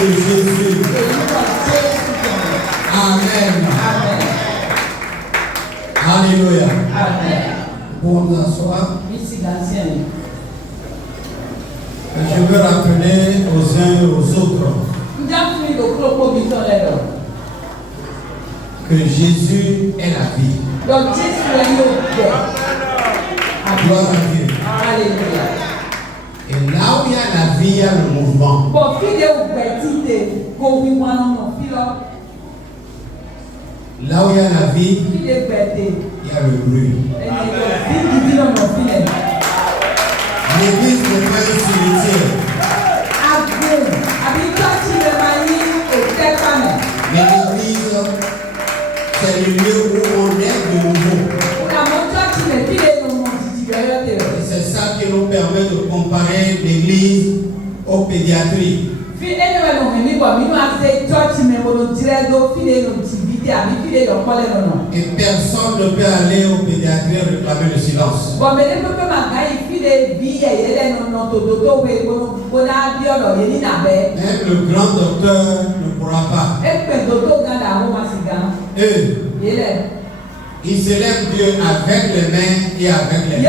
de Jésus. Amen. Alléluia. Pour nous asseoir. Je veux rappeler aux uns et aux autres que Jésus est la vie. Gloire à Dieu. Et là où il y a la vie, il y a le mouvement. Là où il y a la vie, il y a le bruit. L'église n'est pas un cimetière. Mais l'église, c'est le lieu où on est de nouveau. Et c'est ça qui nous permet de comparer l'église aux pédiatries. Et personne ne peut aller aux pédiatries et réclamer le silence. Même le grand docteur ne pourra pas. Il s'élève Dieu avec les mains et avec les pieds.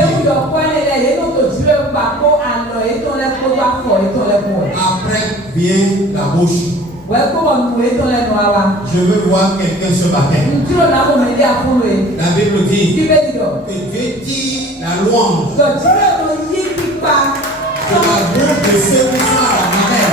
Après vient la bouche. Je veux voir quelqu'un ce matin. La Bible dit que Dieu dit la louange. C'est la bouche de ceux qui sont à la mamelle.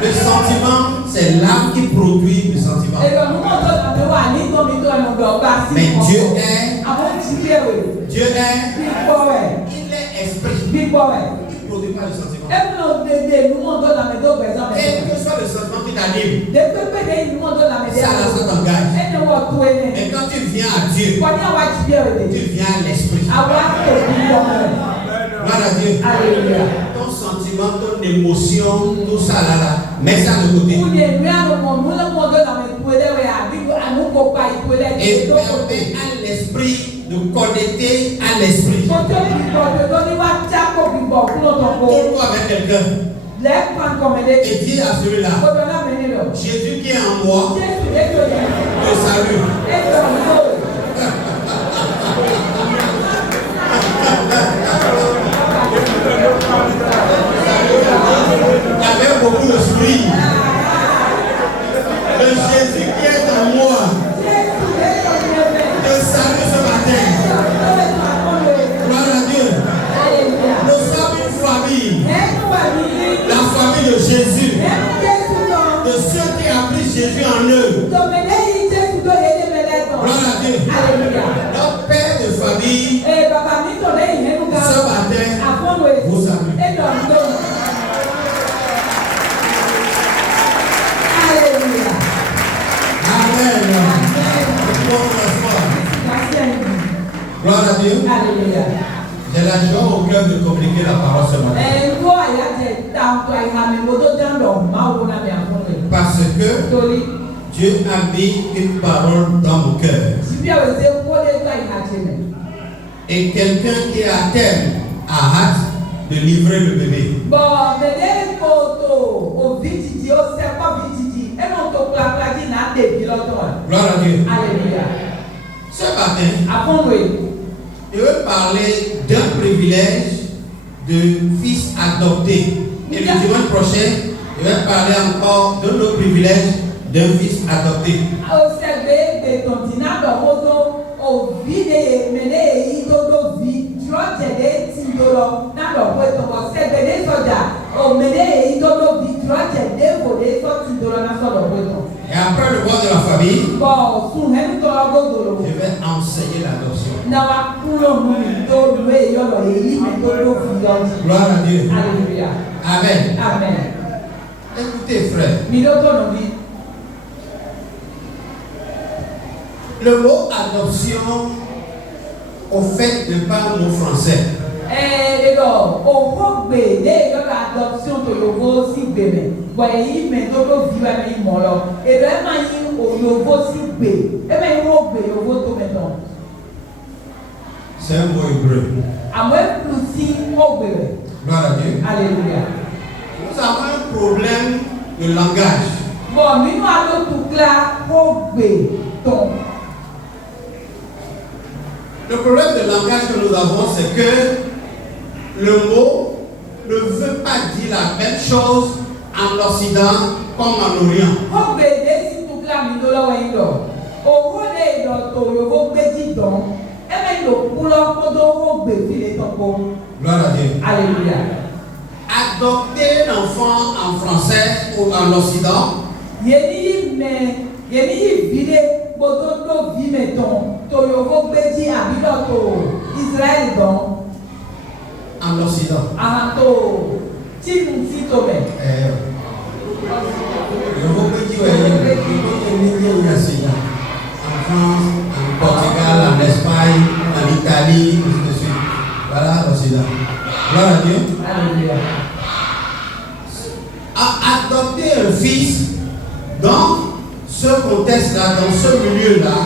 Le sentiment, c'est l'âme qui produit le sentiment. Mais Dieu est il est esprit. Il ne produit pas le sentiment. Quel que soit le sentiment qui t'anime, c'est à la sorte d'engagement. Et quand tu viens à Dieu, tu viens à l'esprit. Gloire à Dieu. Alléluia. Ton sentiment, ton émotion, tout ça là, mets ça de côté. Et permets à l'esprit de connecter à l'esprit. Tourne-toi avec quelqu'un. Et dis à celui-là, Jésus qui est en moi, te salue. Il y avait beaucoup de fruits. Le Jésus qui est en moi te salue ce matin. Gloire à Dieu. Nous sommes une famille. La famille de Jésus. De ceux qui ont pris Jésus en eux. Gloire à Dieu. Notre père de famille, ce matin, vous salue. Alléluia. Amen. Gloire à Dieu. Alléluia. J'ai la joie au cœur de communiquer la parole ce matin. Parce que Dieu a mis une parole dans mon cœur. et quelqu'un qui est à terme a hâte de livrer le bébé. Bon, mais photo au vidéo, c'est pas vidéo. Et non, to plaqué n'a des pilotes. Gloire à Dieu. Alléluia. Ce matin, Après, oui. je veux parler d'un privilège de fils adopté. Et le dimanche prochain, je vais parler encore d'un autre privilège d'un fils adopté. Au CV de continent de Rodo, au vide mené et idodo vi, tu as t'aider tindolo, n'a pas pour ton CV de soja, au mené et idodo vi, tu as t'aider pour des sortes tindolo n'a pas de pour. Et après le bois de la famille, Bon, sous même ton logo je vais enseigner l'adoption. N'a pas pour nous, do loué yolo et il met todo fi. Gloire à Dieu. Alléluia. Amen. Amen. Écoutez, frère. Miloto no vi. Le mot adoption, au fait, n'est pas un mot français. Alors, au propre de l'adoption de l'ovo si bébé. Voyez, mais d'autres vivent avec moi là. Et vraiment, il y a l'ovo si bébé. Et bien, il y a l'ovo tout maintenant. C'est un mot hébreu. À moins plus si au bébé. Gloire à Dieu. Alléluia. Nous avons un problème de langage. Bon, nous allons tout là, au bébé. Le problème de langage que nous avons, c'est que le mot ne veut pas dire la même chose en Occident comme en Orient. Gloire à Dieu. Alléluia. Adopter un enfant en français ou en Occident, en Occident. En France, en Portugal, en Espagne, en Italie, ainsi de suite. Voilà l'Occident. Gloire à Dieu. Alléluia. Adopter un fils dans ce contexte-là, dans ce milieu-là,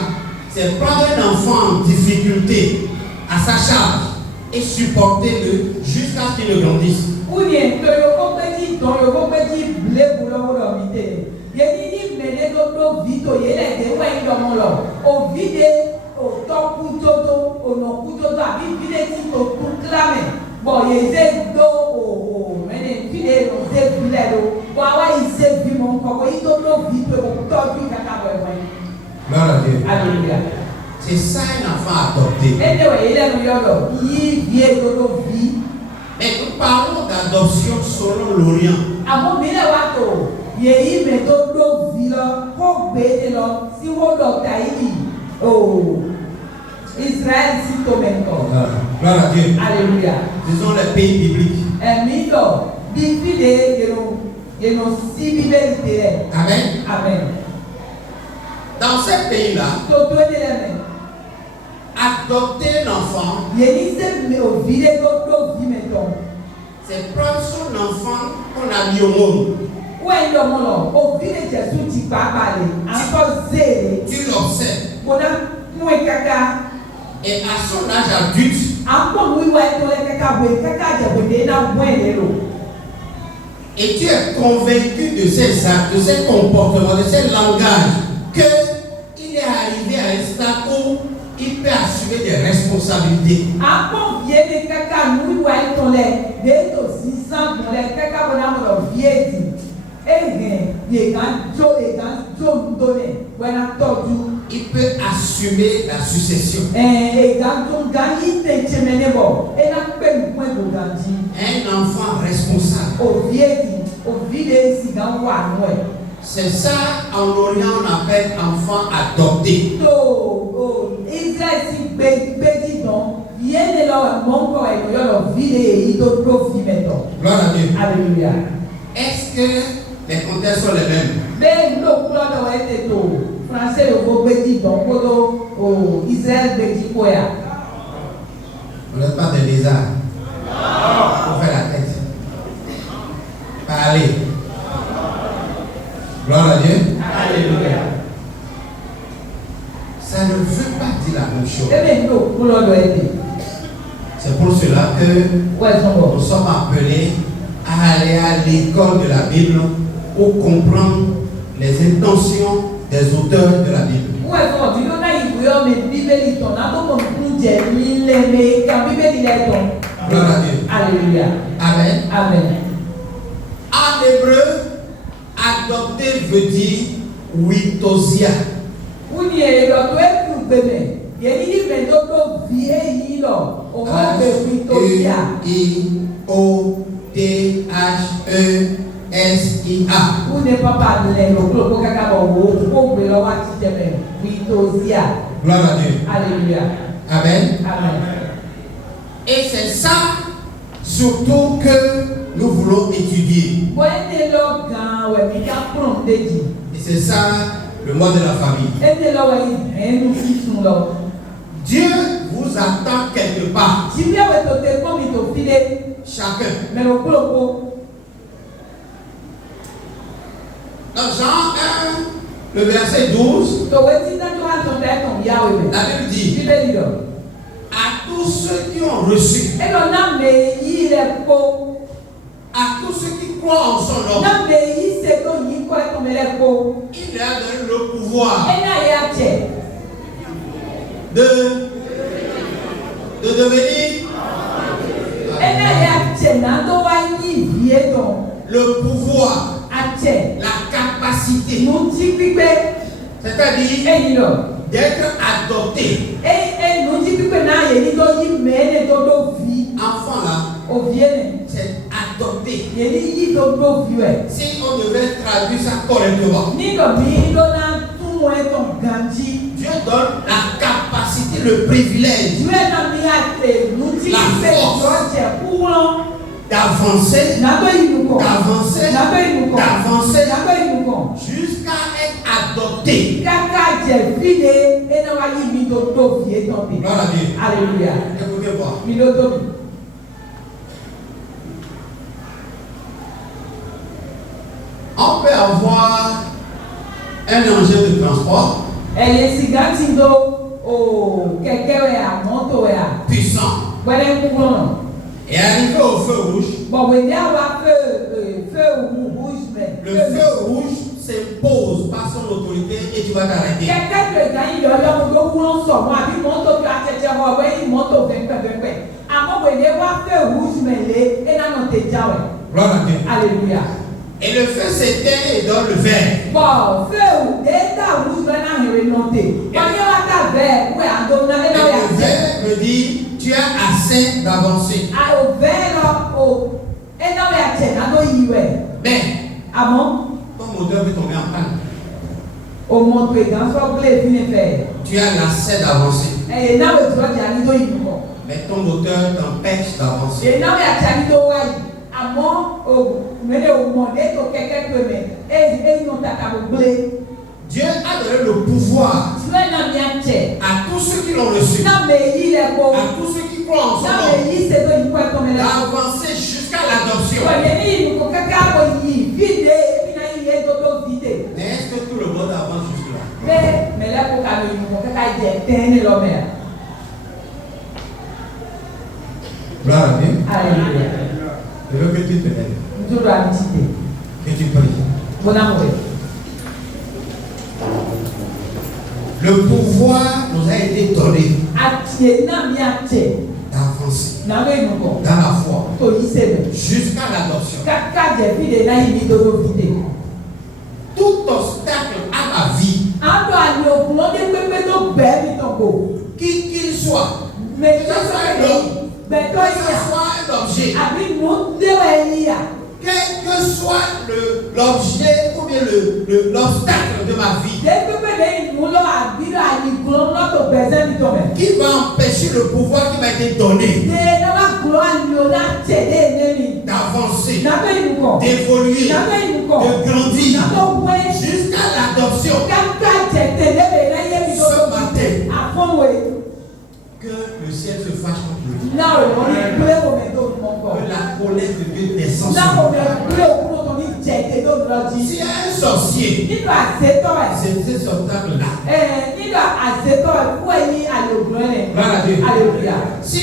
c'est prendre un enfant en difficulté à sa charge et supporter-le jusqu'à ce qu'il ne grandisse. Bon, il y a mais les Alléluia. C'est ça un enfant adopté. Mais nous parlons d'adoption selon l'Orient. Israël, si tu m'aimes. Gloire à Dieu. Alléluia. Ce sont les pays bibliques. Amen. Amen. Dans ces pays-là, adopter l'enfant, c'est prendre son enfant qu'on a mis au monde. Tu l'observes. Et à son âge adulte, et tu es convaincu de ses actes, de ses comportements, de ses langages, qu'il est arrivé à un stade où il peut assumer des responsabilités. Il peut assumer la succession. Un enfant responsable. C'est ça en Orient on appelle enfant adopté. Gloire à Dieu. Alléluia. Est-ce que les contextes sont les mêmes? Français au Bédi, donc au Israël Bédi Koya. Vous n'êtes pas des lézards. Vous faites la tête. Parlez. Gloire à Dieu. Alléluia. Ça ne veut pas dire la même chose. pour cela que nous sommes appelés à aller à l'école de la Bible pour comprendre les intentions des auteurs de la Bible. Gloire à Dieu. Alléluia. Amen. Amen. En hébreu, adopter veut dire witosia. W-I-O-T-H-E-S-I-A. Vous n'êtes pas parlé le groupe Witosia. Gloire à Dieu. Alléluia. Amen. Amen. Et c'est ça surtout que nous voulons étudier. Et c'est ça le mot de la famille. Dieu vous attend quelque part. Chacun. Dans Jean 1, le verset 12, la Bible dit à tous ceux qui ont reçu, à tous ceux qui croient en son nom, il leur a donné le pouvoir de devenir le pouvoir, la capacité, c'est-à-dire d'être adopté. Enfant là, c'est adopté. Si on devait traduire ça correctement, Dieu donne la capacité, le privilège, la force d'avancer, jusqu'à être adopté. Gloire à Dieu. Alléluia. Écoutez voir. On peut avoir un engin de transport puissant et arrivé au feu rouge. Le feu rouge s'impose par son autorité et tu vas t'arrêter. Gloire à Dieu. Alléluia. Et le feu s'éteint et donne le vert. Et le vert me dit tu as assez d'avancer. Mais ton moteur peut tomber en panne. Tu as l'assez d'avancer. Mais ton moteur t'empêche d'avancer. Dieu a donné le pouvoir à tous ceux qui l'ont reçu, à tous ceux qui croient en son nom, d'avancer jusqu'à l'adoption. Mais est-ce que tout le monde avance jusque-là? Gloire à Dieu. Je veux que tu te lèves. Que tu pries. Le pouvoir nous a été donné d'avancer dans la foi jusqu'à l'adoption. Tout obstacle à ma vie, qu'il soit, que ce soit un homme, que ce soit un objet, quel que soit l'objet ou bien l'obstacle de ma vie, qui va empêcher le pouvoir qui m'a été donné d'avancer, d'évoluer, de grandir jusqu'à l'adoption. Ce matin, que le ciel se fâche contre lui. Que la colère de Dieu descende sur lui. Si un sorcier, c'est cet obstacle-là. Si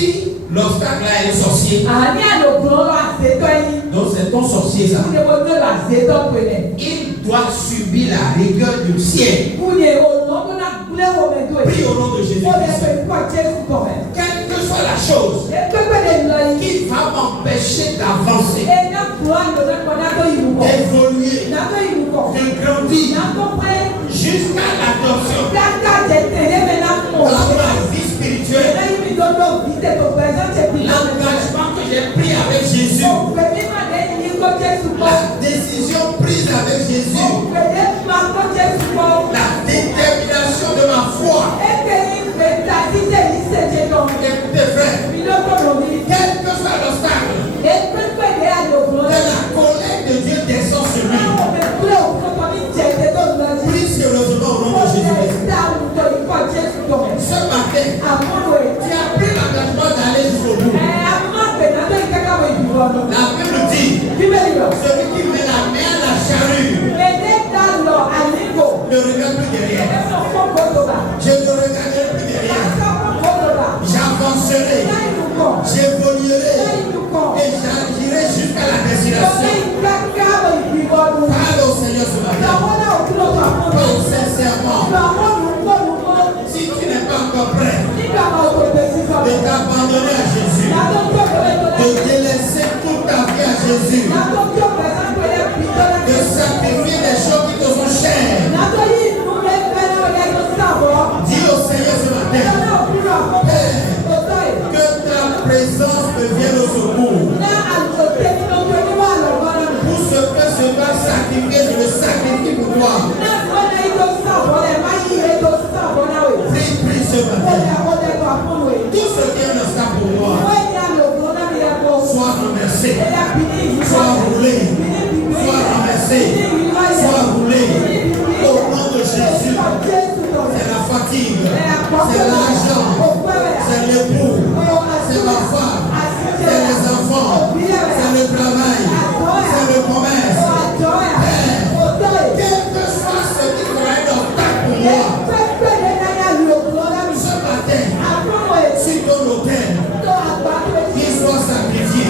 L'obstacle là est sorcier. Donc c'est ton sorcier ça. Il doit subir la rigueur du ciel. Prie au nom de Jésus. Quelle que soit la chose qui va m'empêcher d'avancer, d'évoluer, de grandir jusqu'à l'adoption dans ma vie spirituelle, l'engagement que j'ai pris avec Jésus, la décision prise avec Jésus, la détermination de ma foi. Écoutez frère, quel que soit l'obstacle, la colère de Dieu descend sur lui. Prie sérieusement au nom de Jésus. Ce matin, tu as pris l'engagement d'aller jusqu'au bout. La Bible dit, celui qui met la main à la charrue ne regarde plus derrière. Je ne regarderai plus derrière. J'avancerai, j'évoluerai et j'agirai jusqu'à la destination. Parle au Seigneur ce matin. Parle sincèrement. Si tu n'es pas encore prêt de t'abandonner à Jésus, de délaisser toute ta vie à Jésus, de sacrifier les choses qui te sont chères, dis au Seigneur ce matin, Père, que ta présence me vienne au secours. Pour ce que je dois sacrifier, je le sacrifie pour toi. Prie ce matin. Tout ce qui est un obstacle pour moi, soit renversé, soit roulé, soit renversé, soit roulé. Au nom de Jésus, c'est la fatigue, c'est l'argent, c'est l'époux, c'est ma femme, c'est les enfants, c'est le travail, c'est le commerce. Père, quel que soit ce qui sera un obstacle pour moi, ce matin, sur ton autel, qu'il soit sacrifié.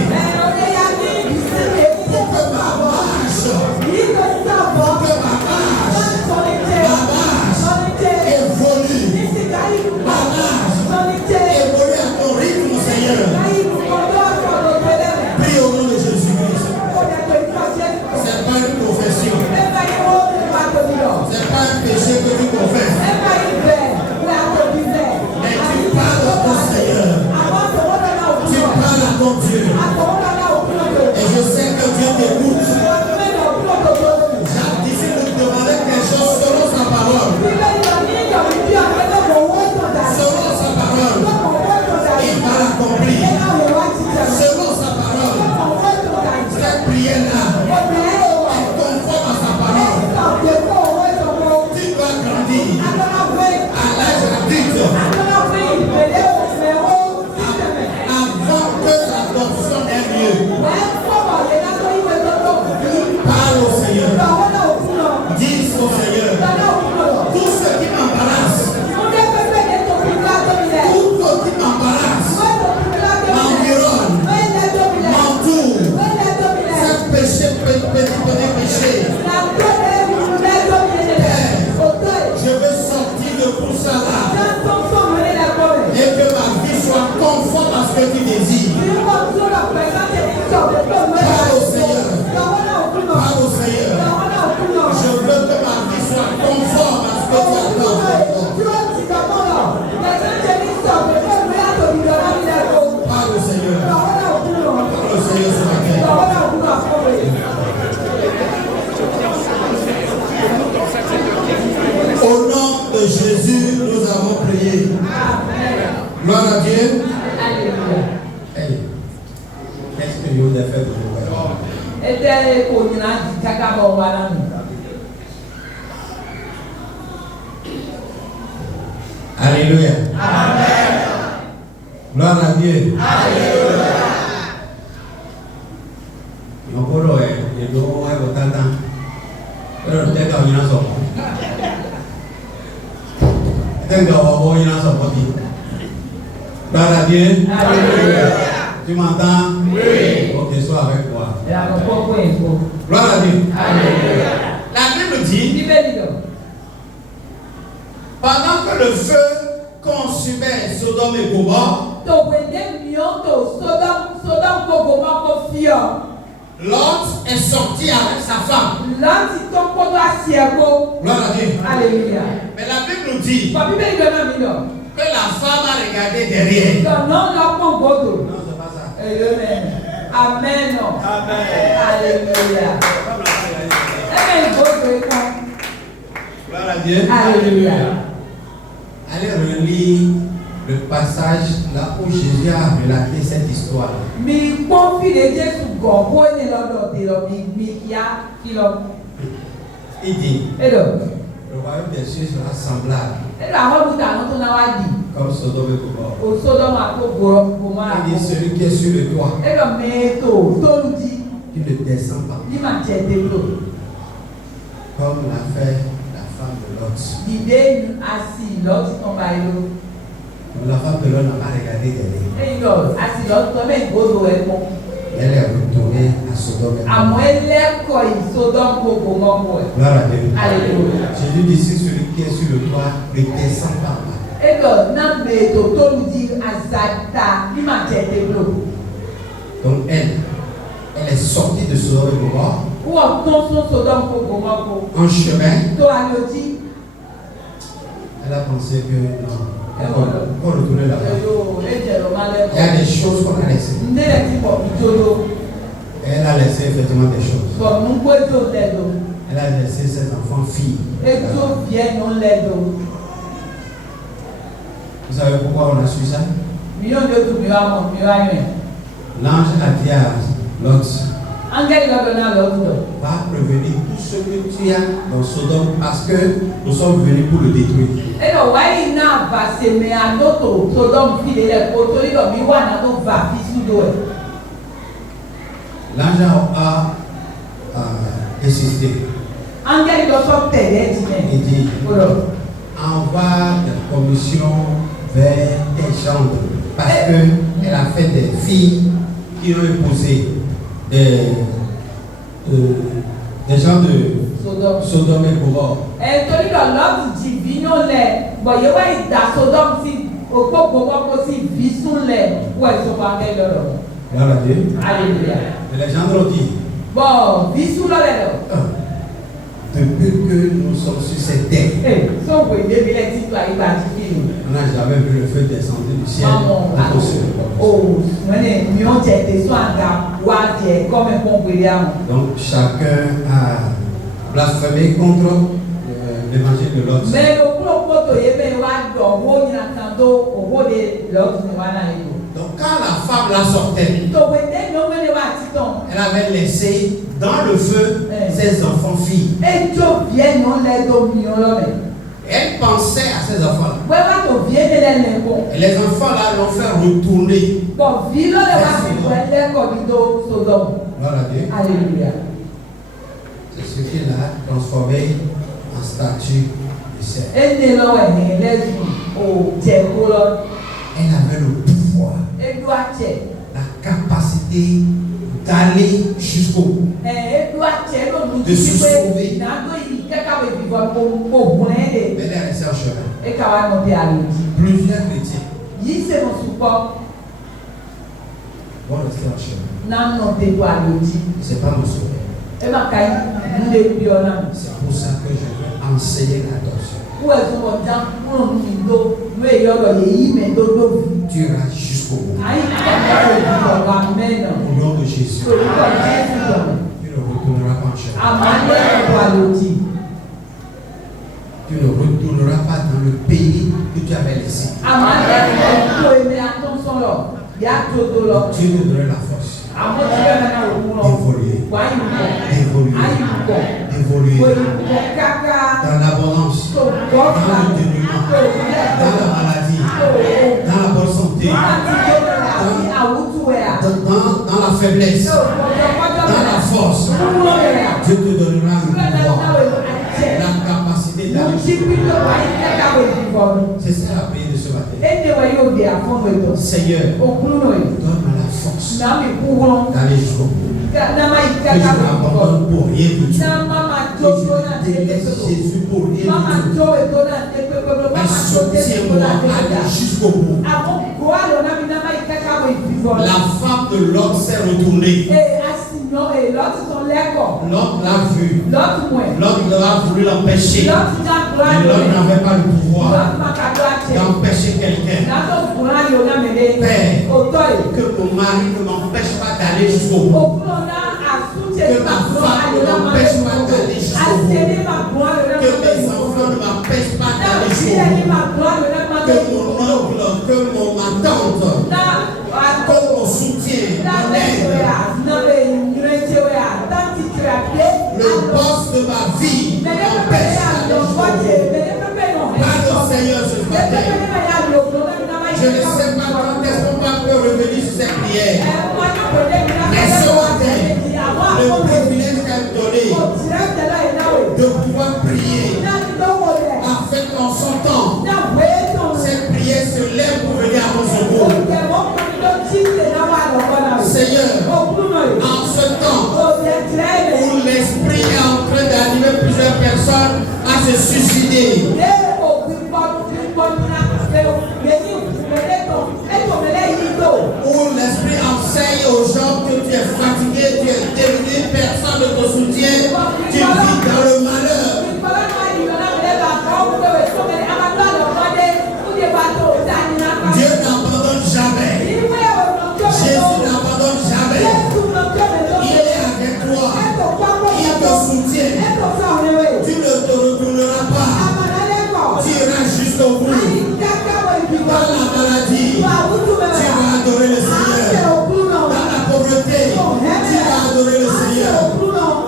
Pour que ma marche évolue. Ma marche évolue à ton rythme, Seigneur. Prie au nom de Jésus-Christ. C'est pas une profession. C'est pas un péché que tu confesses. Mais tu parles à ton Seigneur. Tu parles à ton Dieu. Et je sais que Dieu t'écoute. Jacques disait de demander quelque chose selon sa parole. Selon sa parole, il va l'accomplir. Selon sa parole, cette prière-là est conforme à sa parole. Tu dois grandir à l'âge adulte. Avant que l'adoption ait lieu. Parle au Seigneur. Dis au Seigneur. Tout ce qui m'embarrasse. Tout ce qui m'embarrasse. M'environne. M'entoure. C'est péché, péché. Je veux sortir de tout ça là. Et que ma vie soit conforme à ce que tu désires. Parle au Seigneur. Parle au Seigneur. Je veux que ma vie soit conforme à ce que tu attends. Parle au Seigneur. Parle au Seigneur ce matin. Au nom de Jésus, nous avons prié. Gloire à Dieu. Hey. Qu'est-ce que Dieu a fait pour nous? Alléluia. Amen. Gloire à Dieu. Alléluia. Gloire à Dieu. Alléluia. Tu m'entends? Oui. Ok, sois avec moi. Gloire à Dieu. Alléluia. La Bible dit, pendant que le feu consumait Sodome et Gomorrhe, Lot est sorti avec sa femme. Gloire à Dieu. Alléluia. Mais la Bible nous dit que la femme a regardé derrière. Non, c'est pas ça. Amen. Amen. Alléluia. Gloire à Dieu. Alléluia. Allez relire le passage là où Jésus a relaté cette histoire. Il dit, le royaume des cieux sera semblable comme Sodome et Gomorrhe. Il dit, celui qui est sur le toit, qui ne descend pas, comme l'a fait la femme de Lot. La femme de Lot n'a pas regardé derrière. Elle est retournée à Sodome et Gomorrhe. Gloire à Dieu. Alléluia. Jésus dit, si celui qui est sur le toit ne descend pas. Donc elle est sortie de Sodome et Gomorrhe en chemin. Elle a pensé que non, on retourner là-bas. Il y a des choses qu'on a laissées. Elle a laissé effectivement des choses. Elle a laissé ses enfants filles. Vous savez pourquoi on a su ça? L'ange a dit à Lot, va prévenir tout ce que tu as dans Sodome parce que nous sommes venus pour le détruire. L'ange a insisté. Il dit, envoie des commissions vers tes gendres parce qu'elle a fait des filles qui ont épousé des gens de Sodome et Gomorrhe. Gloire à Dieu. Alléluia. Et les gens ont dit, depuis que nous sommes sur cette terre, on n'a jamais vu le feu descendre du ciel. Donc chacun a blasphémé contre l'évangile de Lot. Donc quand la femme la sortait, elle avait laissé dans le feu ses enfants filles. Elle pensait à ses enfants. Et les enfants là l'ont fait retourner. Gloire à Dieu. Alléluia. C'est ce qui l'a transformé en statue de sel. Elle avait le pouvoir, la capacité d'aller jusqu'au bout, de se sauver. Mais elle est restée en chemin. Plusieurs chrétiens vont rester en chemin. C'est pas mon souhait. C'est pour ça que je veux enseigner l'adoption. Tu iras jusqu'au bout. Au nom de Jésus. Tu ne retourneras pas en chemin. Tu ne retourneras pas dans le pays que tu avais laissé. Dieu te donne la force d'évoluer dans l'abondance, dans le dénouement, dans la maladie, dans la bonne santé, dans la faiblesse, dans la force. Dieu te donnera le pouvoir, la capacité d'aller. C'est ça la prière de ce matin. Seigneur, donne-moi la force d'aller jusqu'au bout. Que je m'abandonne pour rien du tout. Que je délaisse Jésus pour rien du tout. Mais soutiens-moi à aller jusqu'au bout. La femme de Lot s'est retournée. Lot l'a vu. Lot a voulu l'empêcher. Mais Lot n'avait pas le pouvoir d'empêcher quelqu'un. Père, que mon mari ne m'empêche pas d'aller jusqu'au bout. Que ma femme ne m'empêche pas d'aller jusqu'au bout. Que mes enfants ne m'empêchent pas d'aller jusqu'au bout. Que mon oncle, que ma tante, que mon soutien, mon aide, le boss de ma vie m'empêche d'aller jusqu'au bout. Pardon Seigneur ce matin. Je ne sais pas quand est-ce qu'on peut revenir sur cette prière. Mais ce matin, le privilège qu'elle m'a donné de pouvoir prier afin qu'en son temps, cette prière se lève pour venir à mon secours. Seigneur, en ce temps où l'esprit est en train d'animer plusieurs personnes à se suicider, où l'esprit enseigne aux gens que tu es fatigué, tu es dévoué, personne ne te soutient, tu vis dans le malheur. Dieu n'abandonne jamais. Jésus n'abandonne jamais. Il est avec toi. Il te soutient. Tu ne te retourneras pas. Tu iras jusqu'au bout. Dans la maladie, tu vas adorer le Seigneur. Dans la pauvreté, tu vas adorer le Seigneur.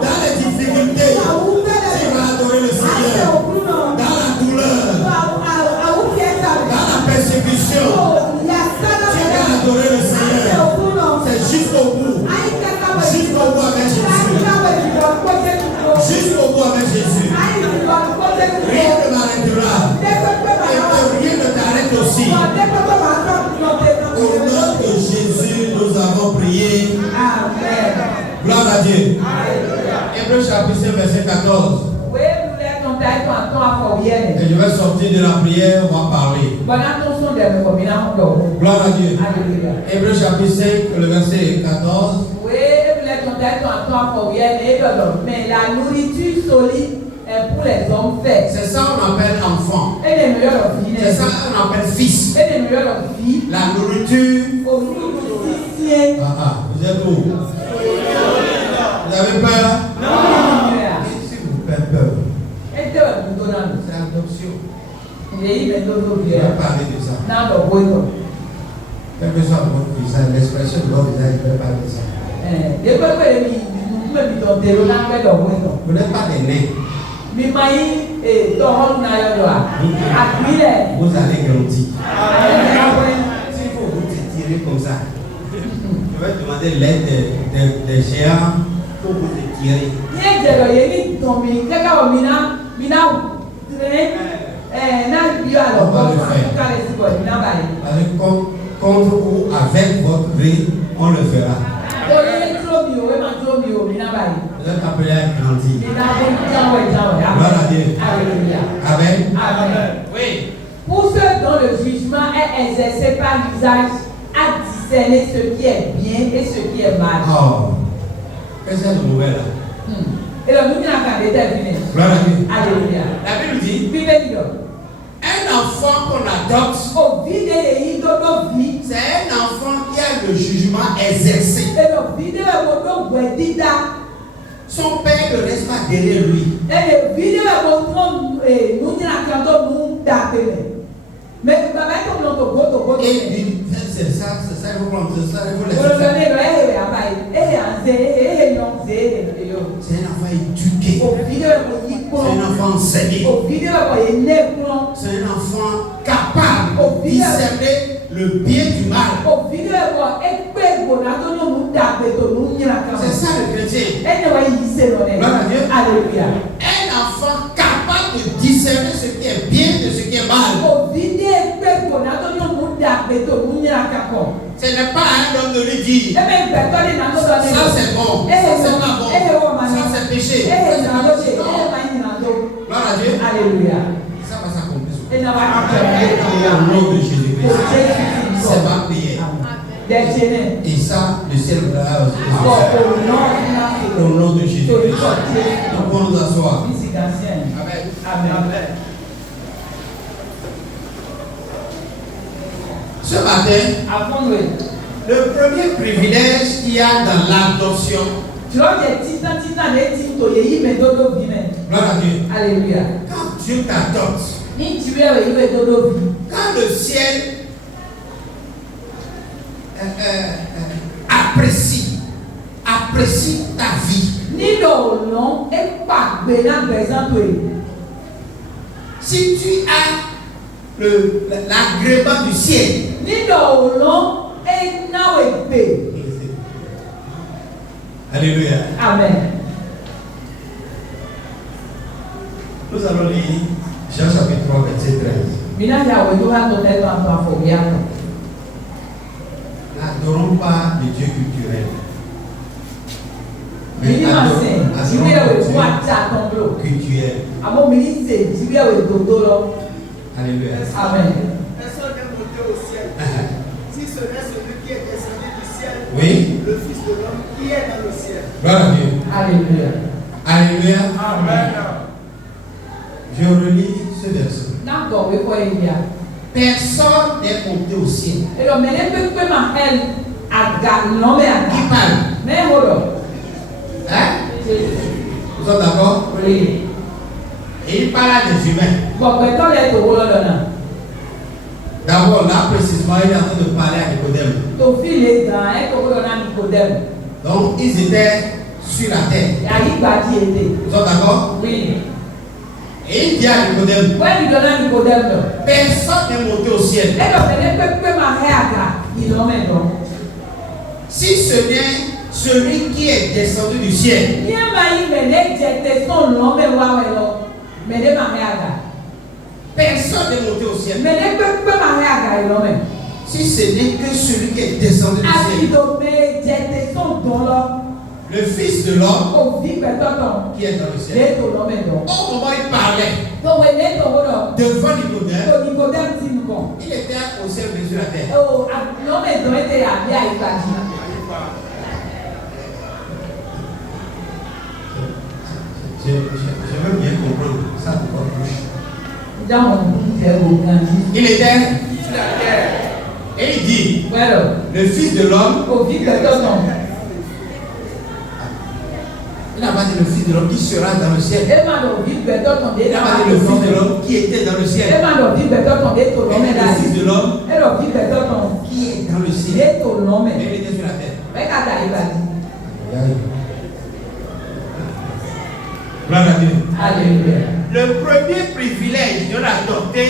Dans les difficultés, tu vas adorer le Seigneur. Dans la douleur, dans la persécution, tu vas adorer le Seigneur. C'est jusqu'au bout. Jusqu'au bout avec Jésus. Jusqu'au bout avec Jésus. Rien ne m'arrêtera. Et que rien ne t'arrête aussi. Au nom de Jésus, nous avons prié. Amen. Gloire à Dieu. Hébreux chapitre 5, verset 14. Et je vais sortir de la prière, on va parler. Gloire à Dieu. Hébreux chapitre 5, le verset 14. Mais la nourriture solide est pour les hommes faits. C'est ça qu'on appelle enfant. C'est ça qu'on appelle fils. La nourriture. Vous êtes où? Vous avez peur? Non. Si vous faites peur, c'est l'adoption. On va parler de ça. Quel que soit votre visage, l'expression de votre visage, je vais parler de ça. Vous n'êtes pas des nez. Vous allez grandir. S'il faut vous étirer comme ça, je vais demander l'aide des géants pour vous étirer. Contre ou avec votre vie, on le fera. Vous êtes appelé à grandir. Gloire à Dieu. Amen. Oui. Pour ceux dont le jugement est exercé par l'usage à discerner ce qui est bien et ce qui est mal. Oh, qu'est-ce que c'est de mauvais là? Et le monde n'a qu'à déterminer. Gloire à Dieu. Alléluia. La Bible dit un enfant qu'on adopte, c'est un enfant qui a le jugement exercé. Son père ne reste pas derrière lui. Et lui, c'est ça, il faut prendre ça, il faut laisser faire. C'est un enfant éduqué. C'est un enfant enseigné. C'est un enfant capable de discerner le bien du mal. C'est ça le chrétien. Gloire à Dieu. Alléluia. Un enfant capable de discerner ce qui est bien de ce qui est mal. n'est pas à un homme de lui dire ça c'est bon, ça c'est pas bon, ça c'est péché. Gloire à Dieu. Alléluia. Ça va s'accomplir. Au nom de Jésus-Christ. C'est ma prière. Et ça, le ciel va au nom de Jésus-Christ. Nous pouvons nous asseoir. Amen. Ce matin, le premier privilège qu'il y a dans l'adoption, gloire à Dieu. Alléluia. Quand Dieu t'adopte, quand le ciel apprécie ta vie, si tu as l'agrément du ciel, alléluia. Amen. Nous allons lire Jean chapitre 3, verset 13. N'adorons pas le Dieu culturel. Mais adorons le Dieu culturel. Alléluia. Amen. Personne n'est monté au ciel. Si ce n'est celui qui est descendu du ciel, oui, le Fils de l'homme qui est dans le ciel. Gloire à Dieu. Alléluia. Alléluia. Amen. Je relis ce verset. Personne n'est monté au ciel. Qui parle? Hein? Vous êtes d'accord? Oui. Et il parle à des humains. D'abord, là précisément, il est en train de parler à Nicodème. Donc, ils étaient sur la terre. Vous êtes d'accord? Oui. Et il dit à Nicodème, personne n'est monté au ciel. Si ce n'est celui qui est descendu du ciel. Personne n'est monté au ciel. Si ce n'est que celui qui est descendu du ciel. Le Fils de l'homme qui est dans le ciel. Au moment où il parlait devant Nicodème, il était au ciel mais sur la terre. Je veux bien comprendre ça de votre bouche. Il était sur la terre. Et il dit, le Fils de l'homme. Il n'a pas dit le Fils de l'homme qui sera dans le ciel. Il n'a pas dit le Fils de l'homme qui était dans le ciel. Mais le Fils de l'homme qui est dans le ciel. Mais il était sur la terre. Gloire à Dieu. Alléluia. Le premier privilège de l'adopter,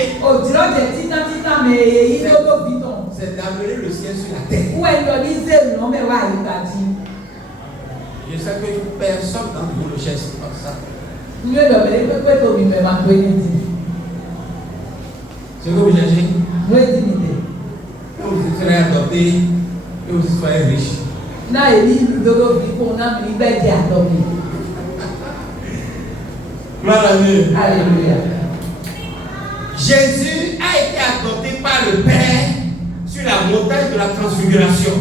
c'est d'amener le ciel sur la terre. Je sais que personne d'entre vous ne cherche pas ça. Ce que vous cherchez, que vous serez adopté, que vous soyez riche. Gloire à Dieu. Alléluia. Jésus a été adopté par le Père sur la montagne de la transfiguration.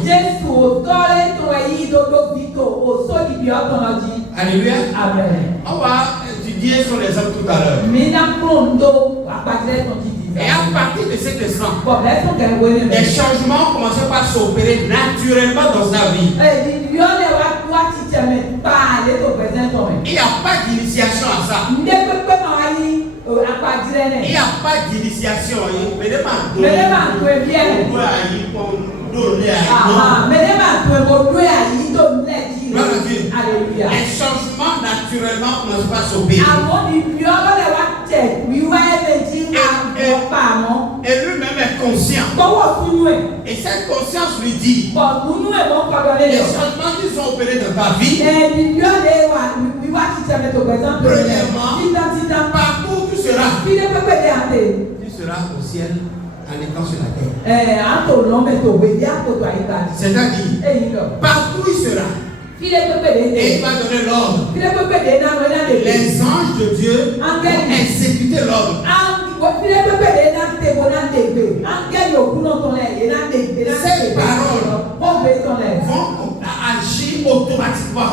Alléluia. Amen. On va étudier sur les hommes tout à l'heure. Et à partir de cet instant, les changements ont commencé par s'opérer naturellement dans sa vie. Il n'y a pas d'initiation à ça. Il n'y a pas d'initiation. Les changements naturellement commencent par s'opérer. Et lui-même est conscient. Et cette conscience lui dit, les changements qui sont opérés dans ta vie, premièrement, partout où tu seras au ciel en étant sur la terre. C'est-à-dire, partout il sera. Et il va donner l'ordre. Les anges de Dieu vont exécuter l'ordre. Ces paroles vont agir automatiquement.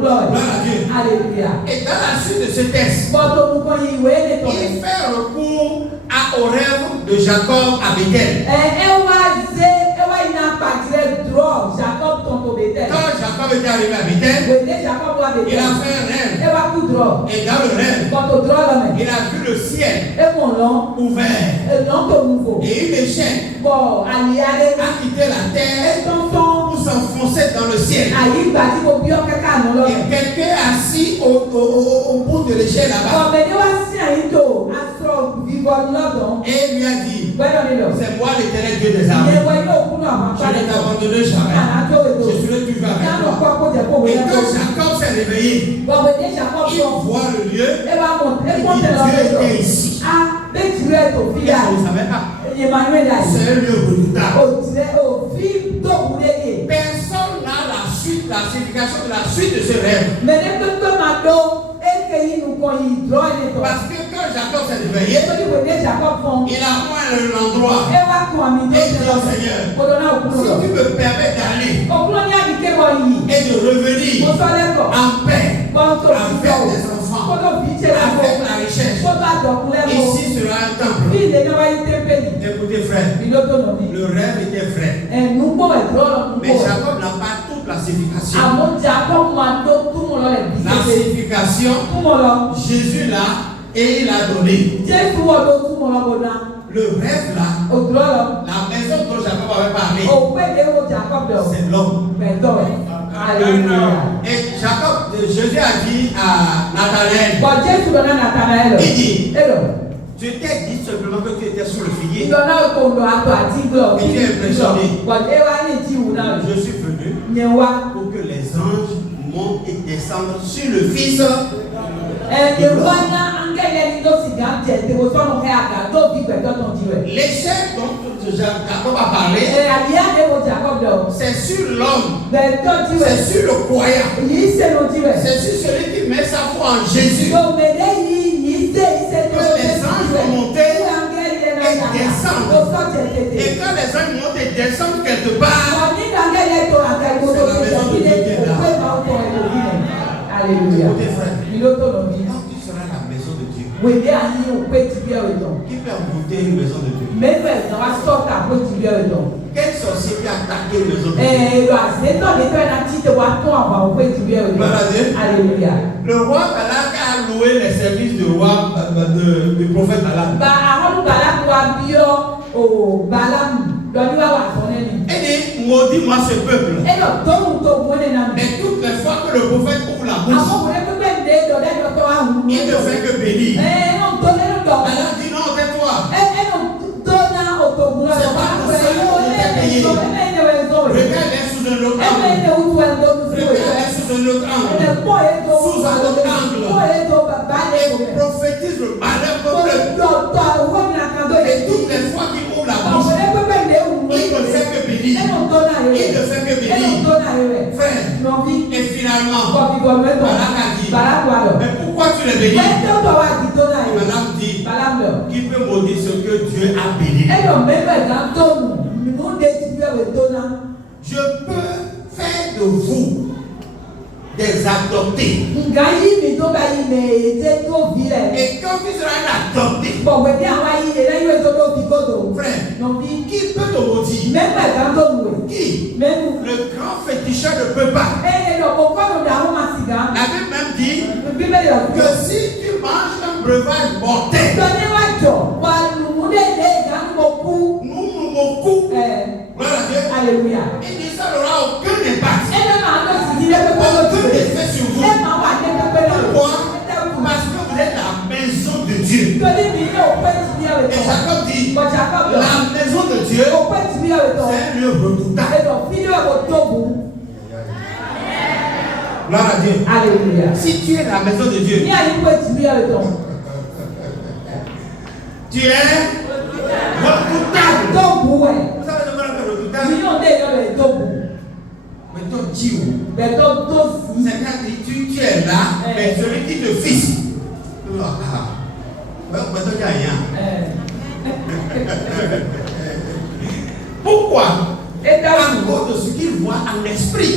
Gloire à Dieu. Alléluia. Et dans la suite de ce texte, il fait recours au rêve de Jacob à Bethel. Quand Jacob était arrivé à Bethel, il a fait un rêve. Et dans le rêve, il a vu le ciel ouvert. Et une échelle a quitté la terre pour s'enfoncer dans le ciel. Et quelqu'un assis au bout de l'échelle là-bas. Et lui a dit, c'est moi l'Éternel Dieu des armées. Je ne t'abandonnerai jamais. Je serai toujours avec toi. Et quand Jacob s'est réveillé, il voit le lieu. Il dit, Dieu était ici. Il ne savait pas. C'est un lieu redoutable. Personne n'a la signification de la suite de ce rêve. Parce que quand Jacob s'est réveillé, il a moins l'endroit. Et il dit au Seigneur, si tu me permets d'aller et de revenir en paix, avec des enfants, avec la richesse, ici sera un temple. Écoutez frère, le rêve était vrai. Mais Jacob n'a pas toute la signification. La signification, Jésus l'a et il a donné. Le rêve là, la maison dont Jacob avait parlé, c'est l'homme. Et Jacob, Jésus a dit à Nathanaël, il dit, je t'ai dit simplement que tu étais sous le figuier. Et tu es impressionné. Je suis venu pour que les anges montent et descendent sur le Fils. L'échec dont Jacob a parlé, c'est sur l'homme, c'est sur le croyant, c'est sur celui qui met sa foi en Jésus. Que les anges vont monter et descendre. Et quand les anges montent et descendent quelque part, c'est la maison de Dieu qui est là. Alléluia. Écoutez frère, quand tu seras la maison de Dieu, qui peut embouter une maison de Dieu? Quel sorcier peut attaquer une maison de Dieu? Alléluia. Le roi Balak a loué les services du roi du prophète Balak. Il dit, maudis-moi ce peuple. Mais toutes les fois que le prophète ouvre la bouche, il ne fait que bénir. Balak dit non, tais-toi. C'est pas pour ça qu'on t'a payé. Regarde sous un autre angle. Regarde sous un autre angle. Sous un autre angle. Et prophétise le malheur contre le. Et toutes les fois qu'il ouvre la bouche, il ne fait que bénir. Il ne fait que bénir. Frère, et finalement, Balak a dit, mais pourquoi tu les bénis? Balak dit, qui peut maudire ce que Dieu a béni? Je peux faire de vous des adoptés. Et quand tu seras un adopté, frère, qui peut te maudire? Qui? Le grand féticheur ne peut pas. La Bible même dit que si tu manges un breuvage mortel, nous beaucoup. Gloire à Dieu. Alléluia. Il dit ça n'aura aucun impact. Aucun effet sur vous. Pourquoi? Parce que vous êtes la maison de Dieu. Et Jacob dit, la maison de Dieu, c'est un lieu redoutable. Gloire à Dieu. Alléluia. Si tu es la maison de Dieu, Tu es redoutable. Adobo ẹ̀. Vous savez de quoi on est redoutable? Mi yóò dé ìyọ̀ rẹ̀ dóbo. Mais toi, Dieu, Bẹ̀tọ̀ tó sí. c'est quand tu es là, mais celui qui te fixe. Pourquoi? À cause de ce qu'il voit en esprit. Il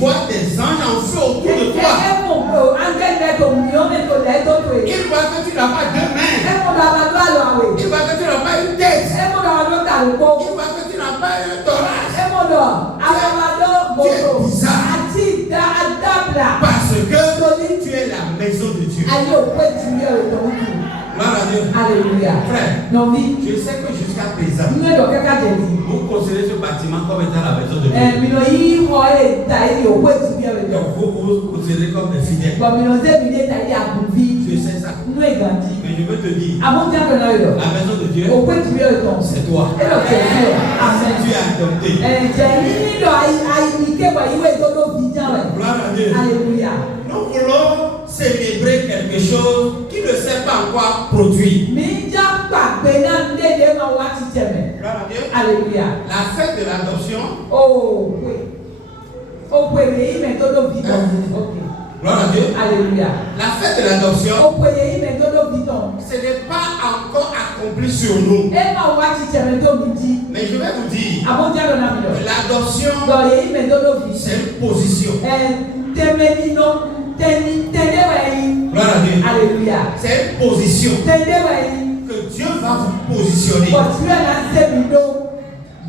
voit des anges en feu autour de toi. Il voit que tu n'as pas deux mains. Il voit que tu n'as pas une tête. Il voit que tu n'as pas un thorax. Tu es bizarre. Parce que tu es la maison de Dieu. Gloire à Dieu. Alléluia. Frère, non, oui. Je sais que jusqu'à présent, vous considérez ce bâtiment comme étant la maison de Dieu. Donc vous considérez comme des fidèles. Je sais ça. Mais je veux te dire, la maison de Dieu, c'est toi. Si tu es adopté. Gloire à Dieu. Alléluia. Nous voulons célébrer quelque chose qui ne s'est pas encore produit. Gloire à Dieu. Alléluia. La fête de l'adoption. Oh, oui. Oh, oui, mais todo vita. Ok. Gloire à Dieu. Alléluia. La fête de l'adoption. Oh, oui, mais todo vita. Ce n'est pas encore accompli sur nous. Mais je vais vous dire que l'adoption, c'est une position. Gloire à Dieu. Alléluia. C'est une position que Dieu va vous positionner. Là,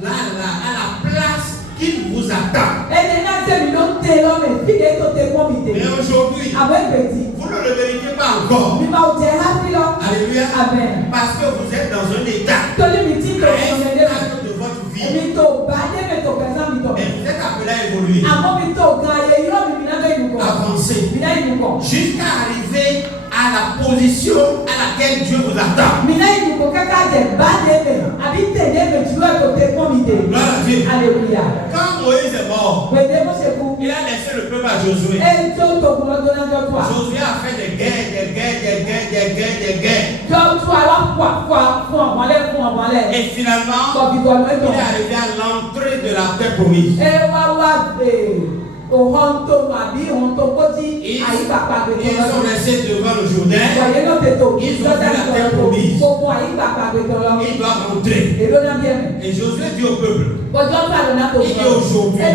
à la place qu'il vous attend. Mais aujourd'hui, vous ne le méritez pas encore. Alléluia. Amen. Parce que vous êtes dans un état de votre vie. Et vous êtes appelé à évoluer. Avancer. Jusqu'à arriver à la position à laquelle Dieu vous attend. Gloire à Dieu. Alléluia. Quand Moïse est mort, il a laissé le peuple à Josué. Josué a fait des guerres. Et finalement, il est arrivé à l'entrée de la terre promise. Ils sont restés devant le Jourdain. Ils ont vu la terre promise. Ils doivent rentrer. Et Josué dit au peuple, il dit aujourd'hui,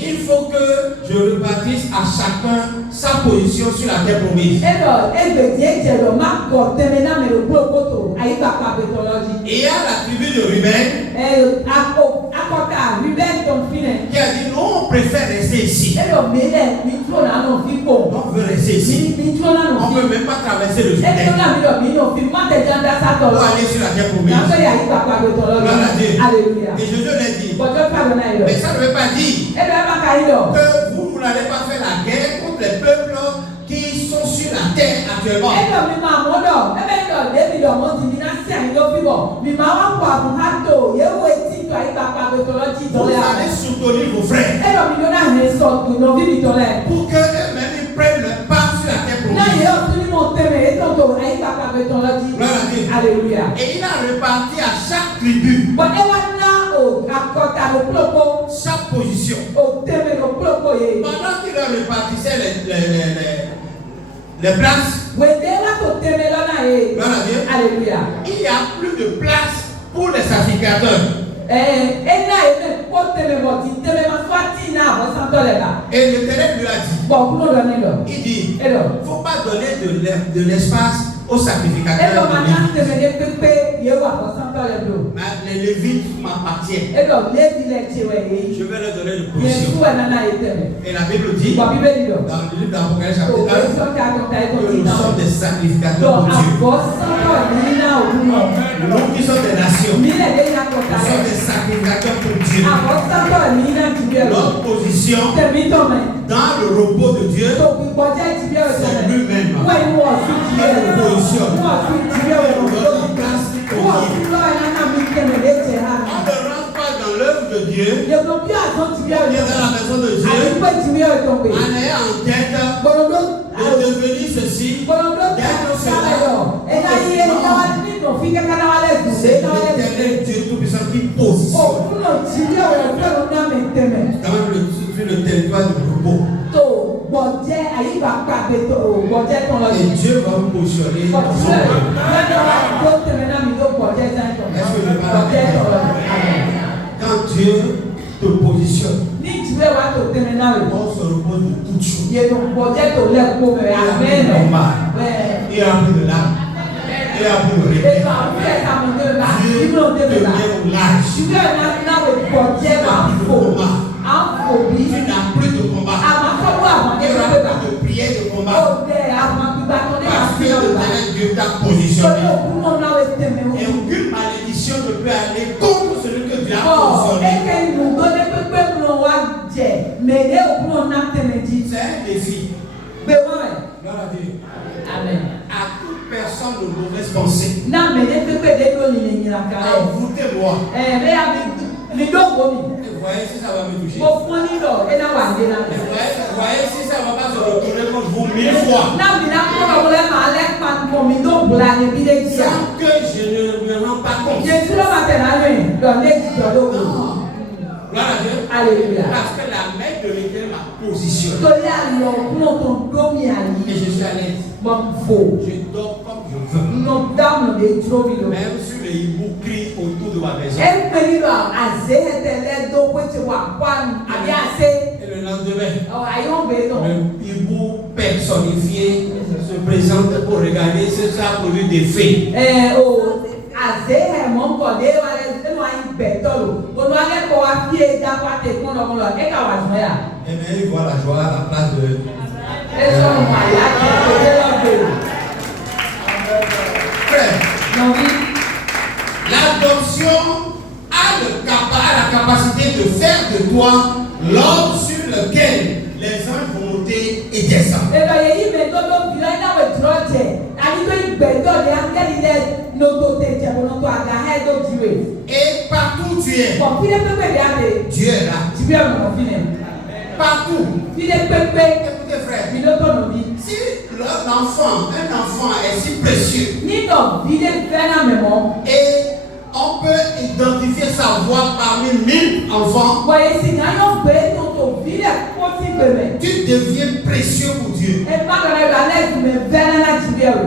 il faut que je repartisse à chacun sa position sur la terre promise. Et il y a la tribu de Ruben qui a dit non, on préfère rester ici. On veut rester ici. On ne veut même pas traverser le Jourdain pour aller sur la terre promise. Gloire à Dieu. Alléluia. Et Jésus l'a dit. Mais ça ne veut pas dire que vous n'allez pas faire la guerre contre les peuples qui sont sur la terre actuellement. Vous allez soutenir vos frères pour qu'eux-mêmes ils prennent le pas sur la terre promise. Gloire à Dieu. Alléluia. Et il a réparti à chaque tribu chaque position. Pendant qu'il leur répartissait les places, gloire à Dieu, Alléluia. il n'y a plus de place pour les sacrificateurs. Et l'Éternel lui a dit, il dit, il ne faut pas donner de l'espace aux sacrificateurs. Les Lévites m'appartiennent. Je vais leur donner une position. Et la Bible dit, dans le livre d'Apocalypse chapitre 1, que nous sommes des sacrificateurs pour Dieu. Nous qui sommes des nations, nous sommes des sacrificateurs pour Dieu. Notre position dans le repos de Dieu, c'est lui-même. Notre position, notre place pour Dieu. On ne rentre pas dans l'œuvre de Dieu, on est dans la maison de Dieu, en ayant en tête de devenir ceci, d'être cela, C'est l'Éternel Dieu Tout-Puissant qui positionne. Quand même sur le territoire du repos. Et Dieu va vous positionner dans son royaume. Quand Dieu te positionne, on se repose de toutes choses. Il est rempli de l'âme. Il est rempli de regret. Dieu te met au large. Tu n'as plus de combat. Tu n'as plus de prière de combat. Parce que l'Éternel Dieu t'a positionné. Et aucune malédiction ne peut aller contre celui que Dieu a positionné. C'est un défi. Gloire à Dieu. Amen. À toute personne de mauvaise pensée, envoûtez-moi. Et voyez si ça va me toucher. Et voyez si ça ne va pas se retourner contre vous 1000 fois. Sans que je ne me rends pas compte. Gloire à Dieu. Alléluia. Parce que la main de l'Éternel m'a positionné. Et je suis à l'aise. Je dors comme je veux. Même si les hiboux crient autour de ma maison. Et le lendemain, le hibou personnifié se présente pour regarder si ça a produit des faits. Et bien il voit la joie à la place de... Frère, l'adoption a la capacité de faire de toi l'homme sur lequel les anges vont monter et descendre. Et partout tu es, Dieu est là. Partout. Écoutez frère, si un enfant est si précieux et on peut identifier sa voix parmi 1000 enfants, tu deviens précieux pour Dieu.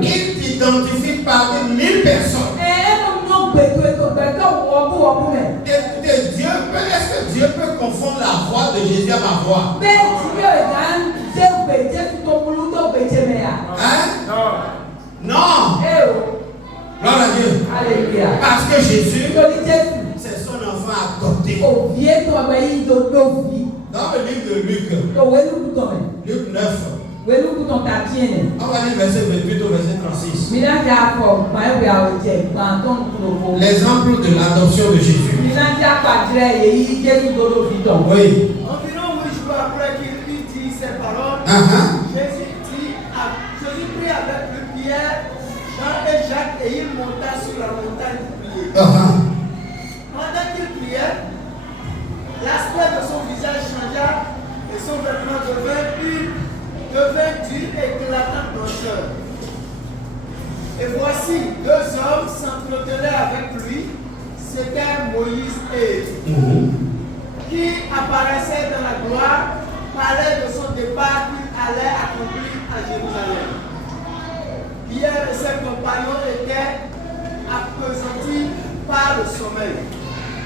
Il t'identifie parmi 1000 personnes. Écoutez, est-ce que Dieu peut confondre la voix de Jésus à ma voix? Hein? Non. Gloire à Dieu. Alléluia. Parce que Jésus, c'est son enfant adopté. Dans le livre de Luc 9, on va lire verset 28 au verset 36. L'exemple de l'adoption de Jésus. Oui. Environ 8 jours après qu'il dit ces paroles, Jésus prit avec le Pierre, Jean et Jacques et il monta sur la montagne pour prier. Pendant qu'il priait, l'aspect de son visage changea et son vêtement devint dur, éclatant blancheur. Et voici, 2 hommes s'entretenaient avec lui, c'étaient Moïse et Élie, qui apparaissaient dans la gloire, parlaient de son départ qu'il allait accomplir à Jérusalem. Pierre et ses compagnons étaient appesantis par le sommeil.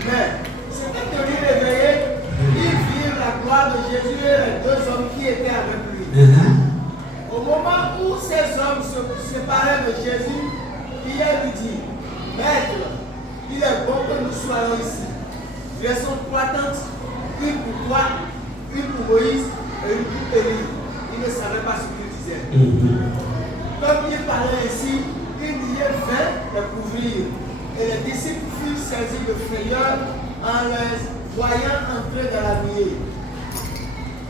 Mais, c'était tenus réveillés, ils virent la gloire de Jésus et les 2 hommes qui étaient avec lui. Au moment où ces hommes se séparaient de Jésus, Pierre lui dit, Maître, il est bon que nous soyons ici. Laissons 3 tentes, une pour toi, une pour Moïse et une pour Élie. Il ne savait pas ce qu'il disait. Comme il parlait ainsi, une nuée vint les couvrir. Et les disciples furent saisis de frayeur en les voyant entrer dans la nuée.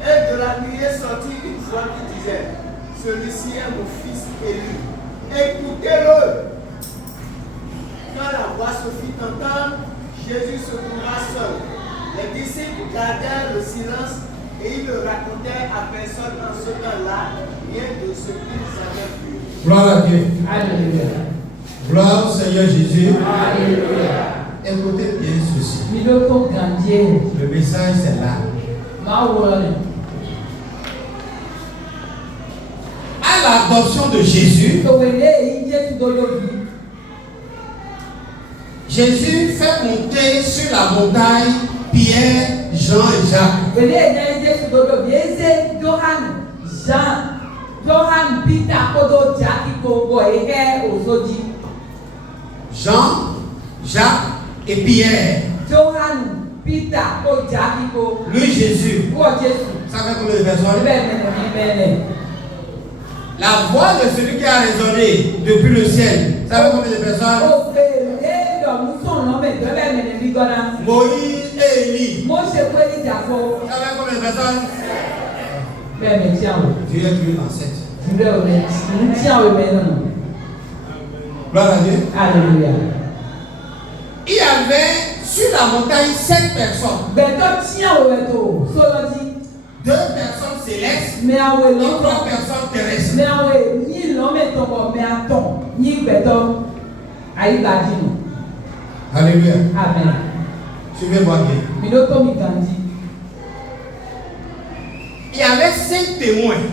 Et de la nuée sortit une voix qui disait, celui-ci est mon fils élu. Écoutez-le. Quand la voix se fit entendre, Jésus se trouva seul. Les disciples gardèrent le silence et ils ne racontaient à personne en ce temps-là rien de ce qu'ils avaient vu. Gloire à Dieu. Alléluia. Gloire au Seigneur Jésus. Alléluia. Écoutez bien ceci. Miloko Gandhier. Le message c'est là. Mawolone. À l'adoption de Jésus, Jésus fait monter sur la montagne Pierre, Jean et Jacques. Jean, Jacques et Pierre. Lui Jésus. Ça fait combien de personnes? La voix de celui qui a résonné depuis le ciel. Ça fait combien de personnes? Moïse et Élie. Ça fait combien de personnes? Dieu est Dieu l'ancêtre. Gloire à Dieu. Alléluia. Il y avait sur la montagne 7 personnes. 2 personnes célestes et 3 personnes terrestres. Alléluia. Amen. Suivez-moi bien. Il y avait 5 témoins.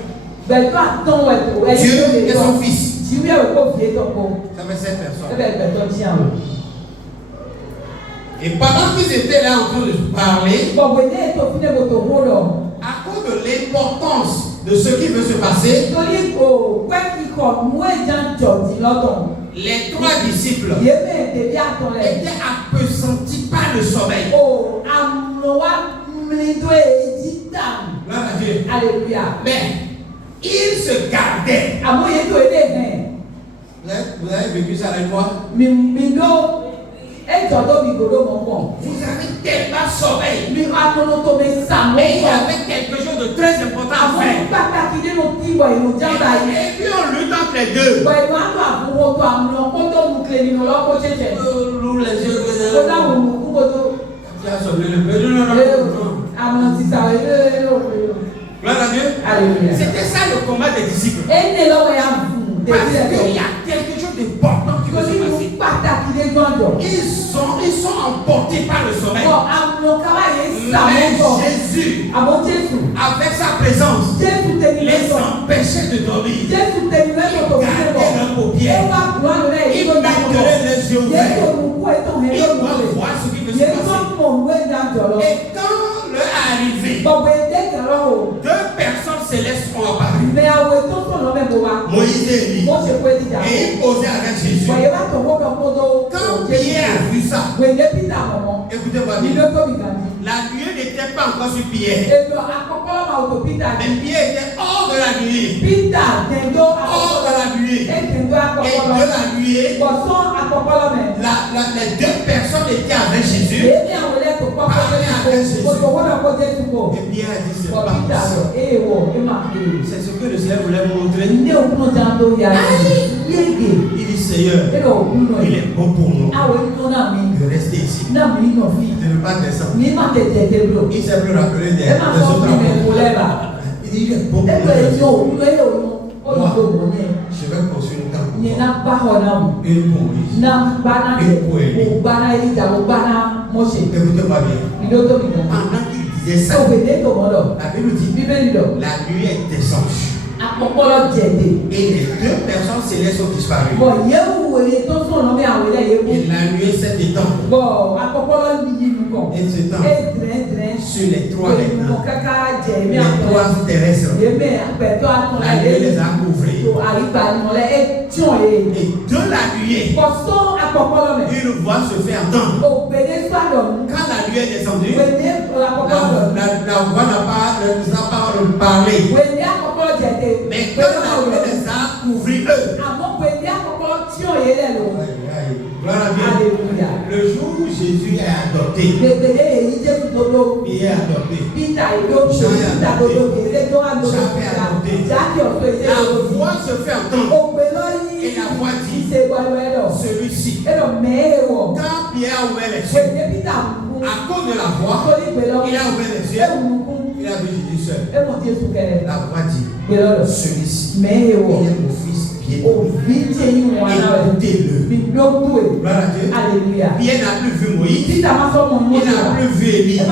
Dieu et son fils. Ça fait 7 personnes. Et pendant qu'ils étaient là en train de parler, à cause de l'importance de ce qui veut se passer, les 3 disciples étaient appesantis par le sommeil. Gloire à Dieu. Alléluia. Mais ils se gardaient. Vous avez vécu ça avec moi? Vous avez tellement sommeil. Et il y avait quelque chose de très important à faire. Et puis on lutte entre les deux. Nous les yeux. Tu as sommeil le peu. Non. Gloire à Dieu. Alléluia. C'était ça le combat des disciples. Parce qu'il y a quelque chose d'important qui va se passer. Ils sont emportés par le sommeil. Mais Jésus, avec sa présence, les empêchait de dormir. Ils gardaient leurs paupières. Ils maintenaient les yeux ouverts. Ils doivent voir ce qui veut se passer. Et quand leur arrivée, 2 personnes célestes sont apparues. Moïse et Élie. Et ils posaient avec Jésus. Quand Pierre a vu ça, écoutez-moi bien, la nuée n'était pas encore sur Pierre. Mais Pierre était hors de la nuée. Hors de la nuée. Et de la nuée, les 2 personnes étaient avec Jésus. Parlaient avec Jésus. Et Pierre a dit, c'est pas possible. C'est ce que le Seigneur voulait me montrer. Il dit, Seigneur, il est bon pour nous de rester ici, de ne pas descendre. Il s'est plus rappelé des autres rapports. Il dit, il est bon pour nous. Moi, je vais construire une table une pour Moïse, une pour Élie. Écoutez-moi bien. Pendant qu'il disait ça, la Bible dit, la nuit est descendue. Et les 2 personnes célestes sont disparues. Et la nuée s'est étendue. Et s'étend sur les 3 maintenant. Les 3 terrestres. La nuée les a couverts. Et de la nuée, une voix se fait entendre. Quand la nuée est descendue, la voix n'a pas parlé. Mais quand la nuée les a couverts, eux. Gloire à Dieu. Le jour où Jésus est adopté, Pierre est adopté, Jean est adopté, Jacques est adopté. La voix se fait entendre. Et la voix dit, celui-ci. Quand Pierre a ouvert les yeux, à cause de la voix, il a ouvert les yeux. Il a vu Jésus seul. La voix dit, celui-ci, il est mon fils prier. Écoutez-le. Gloire à Dieu. Alléluia. Pierre n'a plus vu Moïse. Si ça m'a fait mon mot, Il n'a plus vu Élie. S'il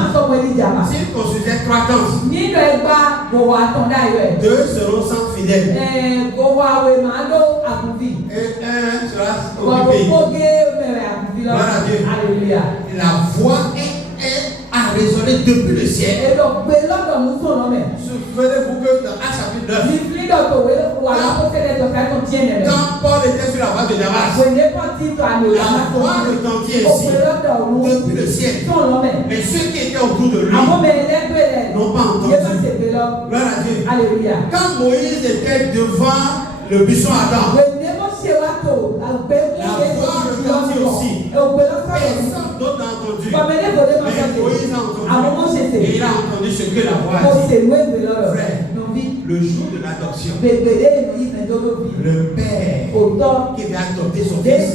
S'il construisait 3 tentes, ni le bas, go attendre ailleurs. 2 seront sans fidèles. Go awe malo akuvi. Et 1 sera Go occupé. poge mere akuvi là. Gloire à Dieu. Alléluia. La voix a résonné depuis le ciel. Et donc, belon dans nous son nom. Souvenez-vous que dans Actes chapitre 9, L'ifli dans toi, voilà pour faire des affaires qu'on tient. quand Paul était sur la voie de Damas, Vous n'êtes pas dit toi nous la voix retentit ainsi depuis le ciel. Mais ceux qui étaient autour de lui n'ont pas entendu. Gloire à Dieu. Alléluia. Quand Moïse était devant le buisson Adam, la voix retentit aussi. Personne d'autre n'a entendu. Mais Moïse a entendu. Et il a entendu ce que la voix a dit. Frère, le jour de l'adoption, le père qui va adopter son fils,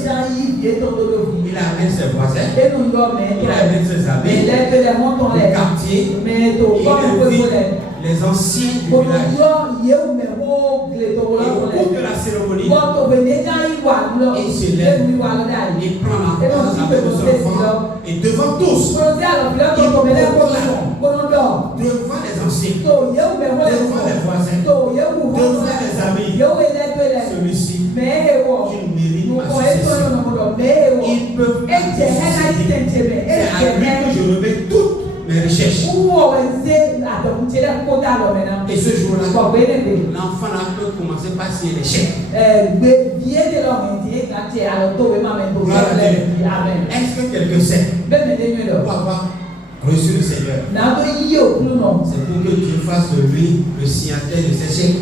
il amène ses voisins, il amène ses amis, le quartier, il invite les anciens du village. Et au cours de la cérémonie, il se lève, il prend la place avec son enfant, et devant tous, il proclame devant les anciens, devant les voisins, devant les amis, celui-ci, il mérite ma succession. Ils peuvent accéder. C'est à lui que je remets toutes mes recherches. Et ce jour-là, l'enfant là peut commencer par signer les chèques. Est-ce que quelqu'un sait pour avoir reçu le Seigneur? C'est pour que Dieu fasse de lui le signataire de ses chèques.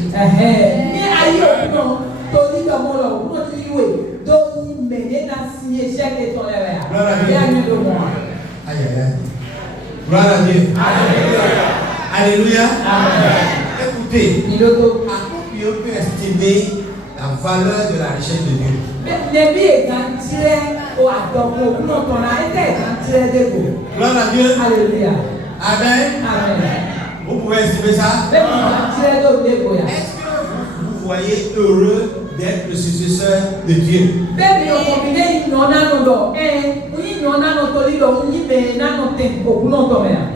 Aïe aïe aïe. Gloire à Dieu. Alléluia. Écoutez, à combien on peut estimer la valeur de la richesse de Dieu? Gloire à Dieu. Alléluia. Amen. Vous pouvez estimer ça? Est-ce que vous voyez heureux d'être le successeur de Dieu?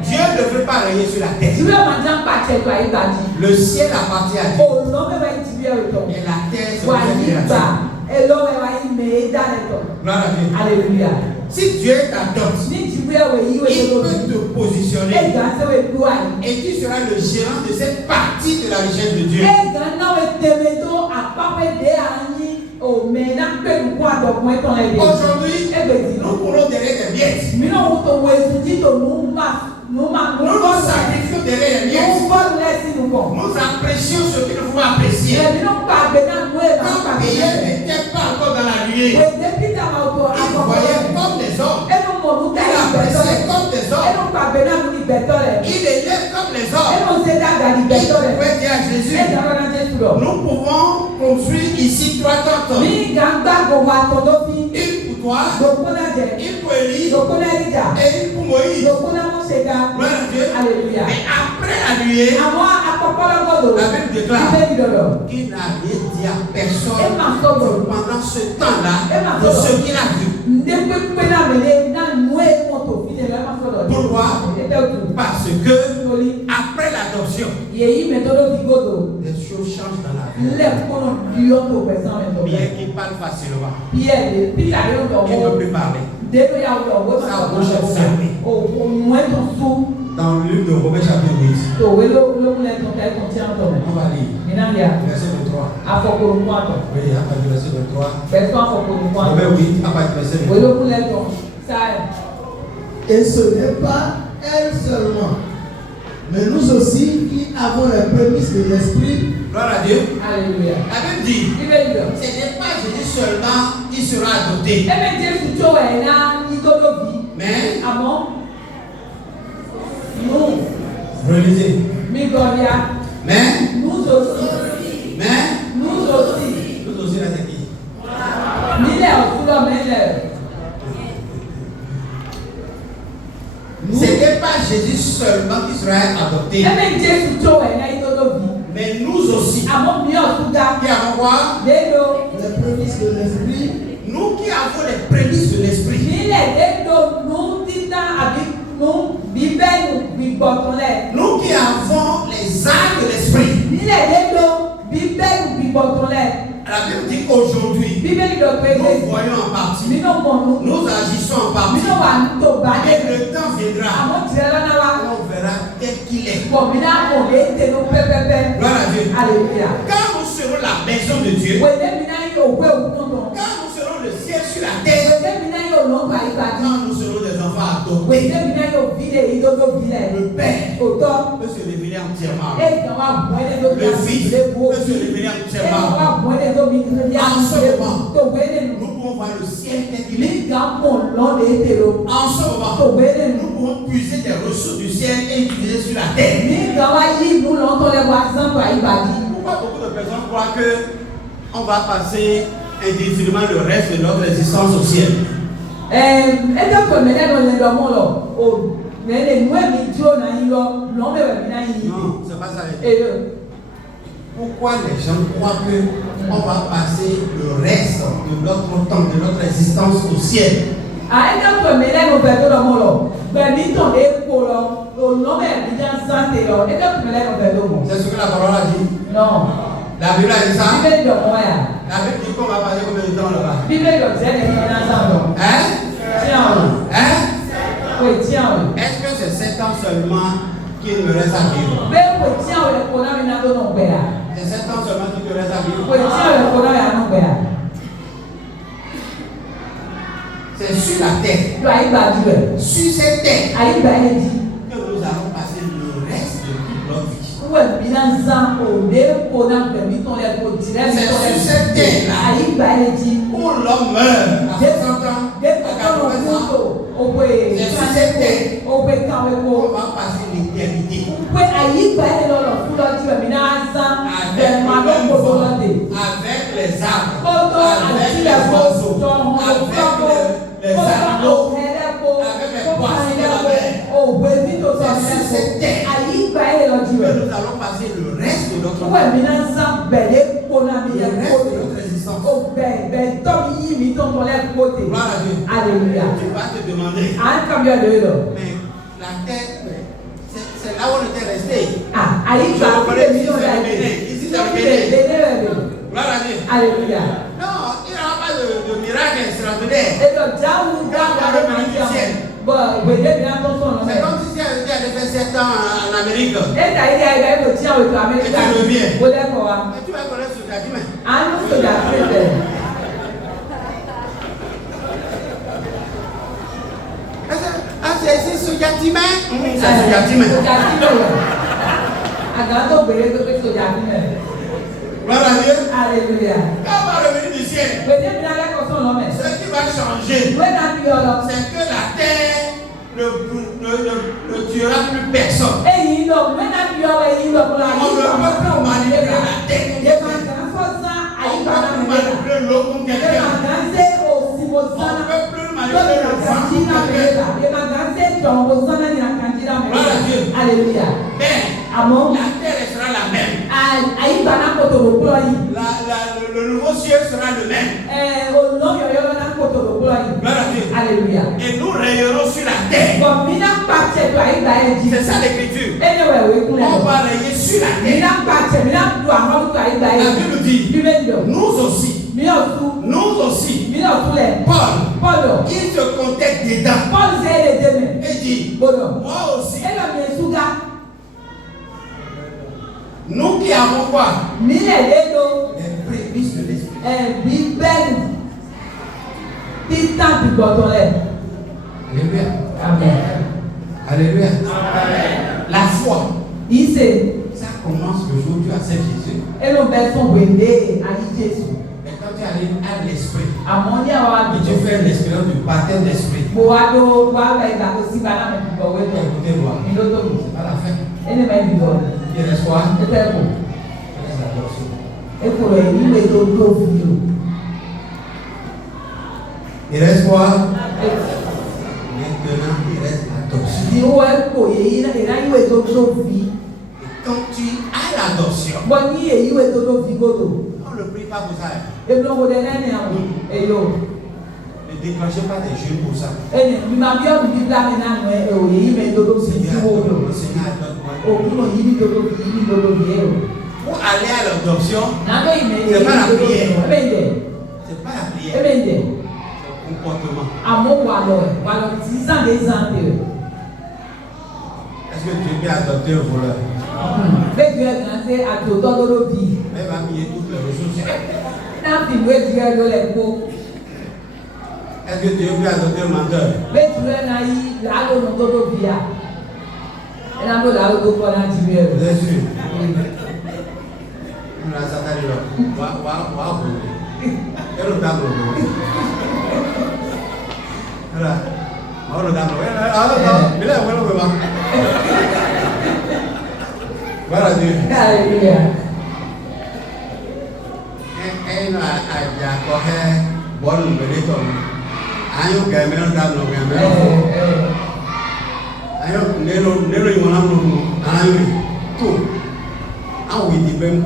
Dieu ne veut pas régner sur la terre. Le ciel appartient à Dieu. Et la terre c'est Gloire à Dieu. Alléluia. Si Dieu t'adopte, il peut te positionner et tu seras le gérant de cette partie de la richesse de Dieu. Aujourd'hui, nous courons derrière des miettes. Nous sacrifions derrière les miettes. Nous apprécions ce que nous pouvons apprécier. Quand Pierre n'était pas encore dans la nuée, il voyait comme des hommes. Il appréciait comme des hommes. Il élève comme les hommes. Il pouvait dire à Jésus, nous pouvons construire ici 3 tentes. Une pour toi, une pour Élie et une pour Moïse. Gloire à Dieu. Alléluia. Et après la nuée, la Bible déclare qu'il n'a rien dit à personne pendant ce temps-là de ce qu'il a vu. Pourquoi? Parce que après l'adoption, les choses changent dans la vie. Pierre qui parle facilement, il ne peut plus parler. Sa bouche est fermée. Dans le livre de Romains chapitre 8, on va lire verset 23. Oui, à partir du verset 23. Romains 8, à partir du verset 23. Et ce n'est pas elle seulement, mais nous aussi qui avons les prémices de l'Esprit. Gloire à Dieu. Alléluia. La Bible dit, ce n'est pas Jésus seulement qui sera adopté. Mais nous, relisez. Mais nous aussi. Nous aussi là c'est qui? Ce n'est pas Jésus seulement qui sera adopté. Mais nous aussi, Àmọ́ mi ọ̀tún ga. qui avons quoi? Dédo. Les prémices de l'esprit. Nous qui avons les prémices de l'esprit. Nílẹ̀ dédo nù títà àbí nù bíbélù gbígbọ̀túnlẹ̀. Nous qui avons les armes de l'esprit. Nílẹ̀ dédo bíbélù gbígbọ̀túnlẹ̀. La Bible dit qu'aujourd'hui, Bíbélì lọ pé nous voyons en partie, nínú mọ̀nù. nous agissons en partie. Nínú wà ní tó bá dé. Et le temps viendra, Àmọ́ tìrẹ lọ́nà wa. on verra tel qu'il est. Pọ̀ mí náà kò lè tẹnu pẹ́pẹ́pẹ́. Gloire à Dieu. Alléluia. Quand nous serons la maison de Dieu, Wèlé mi náà yóò wé òkú tuntun. quand nous serons le ciel sur la terre, Wèlé mi náà yóò lọ́gbà ìgbàdí. quand nous serons des enfants adoptés, Wèlé mi náà yóò bí lè ìdodo bí lẹ̀. le Père Òtọ́. peut se révéler entièrement. Èèyàn wa bọ̀ ẹ́ lé lóbi Le Fils àti ìlébo. peut se révéler Èèyàn wa entièrement. bọ̀ ẹ́ lé lóbi àti En ce ìlébo. moment, Tó wélé nù. nous pouvons voir le ciel tel qu'il est. Nígbà mọ̀ lọ́nà ètèrò. En ce Tó moment, wélé nù. nous pouvons puiser des ressources du ciel et utiliser sur la terre. Nígbà wa yí ìlú lọ́tọ̀ lẹ́wọ̀ àzánbà ìbàdí. Pourquoi beaucoup de personnes croient que on va passer indéfiniment le reste de notre existence au ciel? Ẹjọ́ pé mẹ́lẹ́ ló lè lọ mọ́ lọ. O mẹ́lẹ̀ nú ẹ̀mí dúró náà yín lọ. Lọ́mẹ̀wẹ̀ mi náà yín. Non, c'est pas ça. Èlò. Pourquoi les gens croient que on va passer le reste de notre temps, de notre existence au ciel? Ẹjọ́ pé mẹ́lẹ́ ló bẹ̀ tó lọ mọ́ lọ. Gbẹ̀mí tàn lé kó lọ. Lọ́mẹ̀ mi já sáńté lọ. Ẹjọ́ pé mẹ́lẹ́ ló bẹ̀ tó mọ̀. C'est ce que la parole a dit. Non. La Bible a dit ça. Bíbélì lọ mọ́ yà. La Bible dit qu'on va passer combien de temps là-bas? Bíbélì lọ tẹ́ lẹ́yìn náà sàn lọ. Hein? Tiens o. Hein? Wò tiens o. Est-ce que c'est 7 ans seulement qu'il me reste à vivre? Bẹ́ẹ̀ wò tiens o lè kó náà mi náà tó nà gbẹ̀ yà. C'est 7 ans seulement qu'il me reste à vivre? Wò tiens o lè kó náà yà nà gbẹ̀ yà. C'est sur la terre, Lọ ayé gbàdú rẹ̀. sur cette terre, Ayé gbà yẹn di. que nous allons passer le reste de toute notre vie. Wò mi náà zan o lè kó náà gbẹ̀mí tán lẹ̀ kó tirẹ̀ mi tán lẹ̀. C'est sur cette terre-là. Ayé gbà yẹn di. Où l'homme meurt à 60 ans, à Dépò tó lọ 80 kú ans, tó. Òwe kánwé kó. Òwe kánwé kó. on va passer l'éternité Pé ayé gbà yẹn lọ lọ fún lọ tirẹ̀ mi náà zan. Bẹ̀rẹ̀ máa lọ gbogbo lọ dé. avec les arbres, Kótó avec àti les ẹ̀fọ́ oiseaux, jọ ọmọ avec òkúrọ́kó. les animaux, avec les poissons de la mer. Òwe bí tó sọ C'est sur cette terre ayé gbà yẹn lọ que tirẹ̀. nous allons passer le reste de notre Wọ́n vie. mi náà sá bẹ̀rẹ̀ kóná mi Le yẹ reste kóde. de notre existence. O bẹ̀ tọ́ mi yí mi tó ń tọ́lẹ̀ kóde. Gloire à Dieu. Alléluia. Tu vas te demander, À ń kàmí ọ̀dọ̀ yìí lọ. mais la terre, c'est là où on était resté. Àyè gbà Je kúlẹ̀ mi reconnais yóò dá ici, yìí. ici, c'est Yóò le fi Bénin. lè dé rẹ̀ lò. Gloire à Dieu. Alléluia. Non, il n'y aura pas de miracle extraordinaire. Ètò jáwù dáhùn àdé máa ń jẹun. Bọ̀ ìwédé mi náà tó sọ̀rọ̀ C'est mẹ́. comme si tu avais fait 7 ans en Amérique. Ètò ayé ayé ayé kò tí àwọn ètò Amẹ́ríkà. Et tu reviens. Mo lẹ́kọ̀ọ́ wa. Mais tu vas connaître ce qu'a dit, mais. À ń sọ̀dà pẹ̀lẹ̀. C'est ce Gatimé. C'est ce Gatimé. Sọ̀dà sílẹ̀ wẹ̀. Àgbà tó gbèrè tó pé sọ̀dà sílẹ̀. Gloire à Dieu. Alléluia. Quand on va revenir du ciel, Ìwédé mi náà lẹ́kọ̀ọ́ sọ̀rọ̀ mẹ́. ce qui va changer, Ìwé náà bí ọ̀rọ̀. c'est que la terre ne tuera plus personne. Èyí lọ, ìwé náà bí ọ̀rọ̀ èyí lọ kúrò àyè On ne peut plus manipuler la terre. Yé máa kàn án fọ́ sá On àyíká ne náà peut plus mẹ́ta. manipuler l'eau comme Yé quelqu'un. máa kàn án sé òsì mo On sánà. ne peut plus Lórí manipuler le vent àkànjí comme náà quelqu'un. mẹ́ta. Yé máa kàn án sé tọ̀ mo sánà ní àkànjí náà mẹ́ta. Gloire à Dieu. Alléluia. Mais Àmọ́ la terre sera la même. àyíká náà kòtòrò kúrọ̀ yìí. Le nouveau ciel sera le même. Olóyọ̀yọ̀ náà kòtòrò kúrọ̀ yìí. Gloire à Dieu. Alléluia. Et nous rayonnons sur la terre. Bọ̀mínà pàṣẹ tó àyíká yẹn jí. C'est ça l'écriture. Ẹnìwẹ̀ wẹ̀ kúnlẹ̀. On va rayer sur la terre. Mínà pàṣẹ mínà du àwọn tó àyíká La yẹn jí. Bible dit, Bíbélì lọ. nous aussi, Mínà tú. nous aussi, Mínà tú lẹ̀. Paul, Pọ́lọ̀. il se contacte dedans Paul ṣe é lè dẹ́mẹ̀. et dit, Gbọdọ̀. moi aussi, Ẹ lọ mi èsúgá. nous qui avons quoi? Mílẹ̀ lélo. Les prémices de l'esprit. Bíbélì. Títà bìgbọ̀dọ̀ lẹ̀. Alléluia. Amen. Alléluia. La foi, Ìṣe. ça commence le jour où tu acceptes Jésus. Ẹ ló bẹ fún wèlé ayé Jésù. Et quand tu arrives à l'esprit, Àmọ́ ní àwọn et àgbẹ̀. tu fais l'expérience du baptême d'esprit, Mo wá dó wá bẹ ìgbà tó sí bàtà mi bìbọ̀ wé lọ. écoutez-moi, Mi ló tóbi. c'est pas la fin. Ẹni máa ń bìbọ̀. Il reste quoi? Ẹ tẹ́ kù. Il reste l'adoption. Ẹ kò rẹ̀ ìwé tó tó fi lò. Il reste quoi? Ẹ Maintenant, il reste l'adoption. ti wọ́ ẹ kò yẹ yín náà ìwé tó tó fi. Quand tu as l'adoption, Bon, ni èyí wo tó fi gbọdọ̀. on ne prie pas pour ça. Ebi wo de nẹ́ni àwọn èyó. Ne déclenchez pas des jeunes pour ça. Ẹni mímá bí ọ̀dùn bí bílá mi náà nù ẹ̀ òye yìí mẹ́ dodo fi tí wo lò. Seigneur, donne-moi. Òkú náà yìí ní dodo fi yìí ní dodo fi yẹ o. Pour aller à l'adoption, Nàbẹ́ ìmẹ̀ c'est pas la prière. Ẹbẹ̀ ń dẹ̀. C'est pas la prière. Ẹbẹ̀ ń dẹ̀. C'est le comportement. Àmọ́ wà lọ tí sàn dé sàn tẹ̀. Est-ce que tu es bien adopté au voleur? Bẹ́ẹ̀ tu ẹ̀ kàn ṣe àtòtọ́ dodo fi. Elle va payer toutes les ressources. Náà fi ìwé tu ẹ̀ lọ lẹ̀ kó. Est-ce que tu es bien adopté au menteur? Bẹ́ẹ̀ tu ẹ̀ náà yí làálò nù dodo fi yà. Ẹ̀ náà bó làálò tó kọ́ náà ti rí ẹ̀. Vous êtes sûr? On a Satan là. Waouh. Et le tableau. Voilà. Oh, le tableau. Mais là, voilà, voilà. Voilà Dieu. Alléluia. Et nous à correr bon nous venir comme. Ayo gamin le tableau gamin. Ayo nelo y mona no. Ayo tout. Ah oui, dis ben.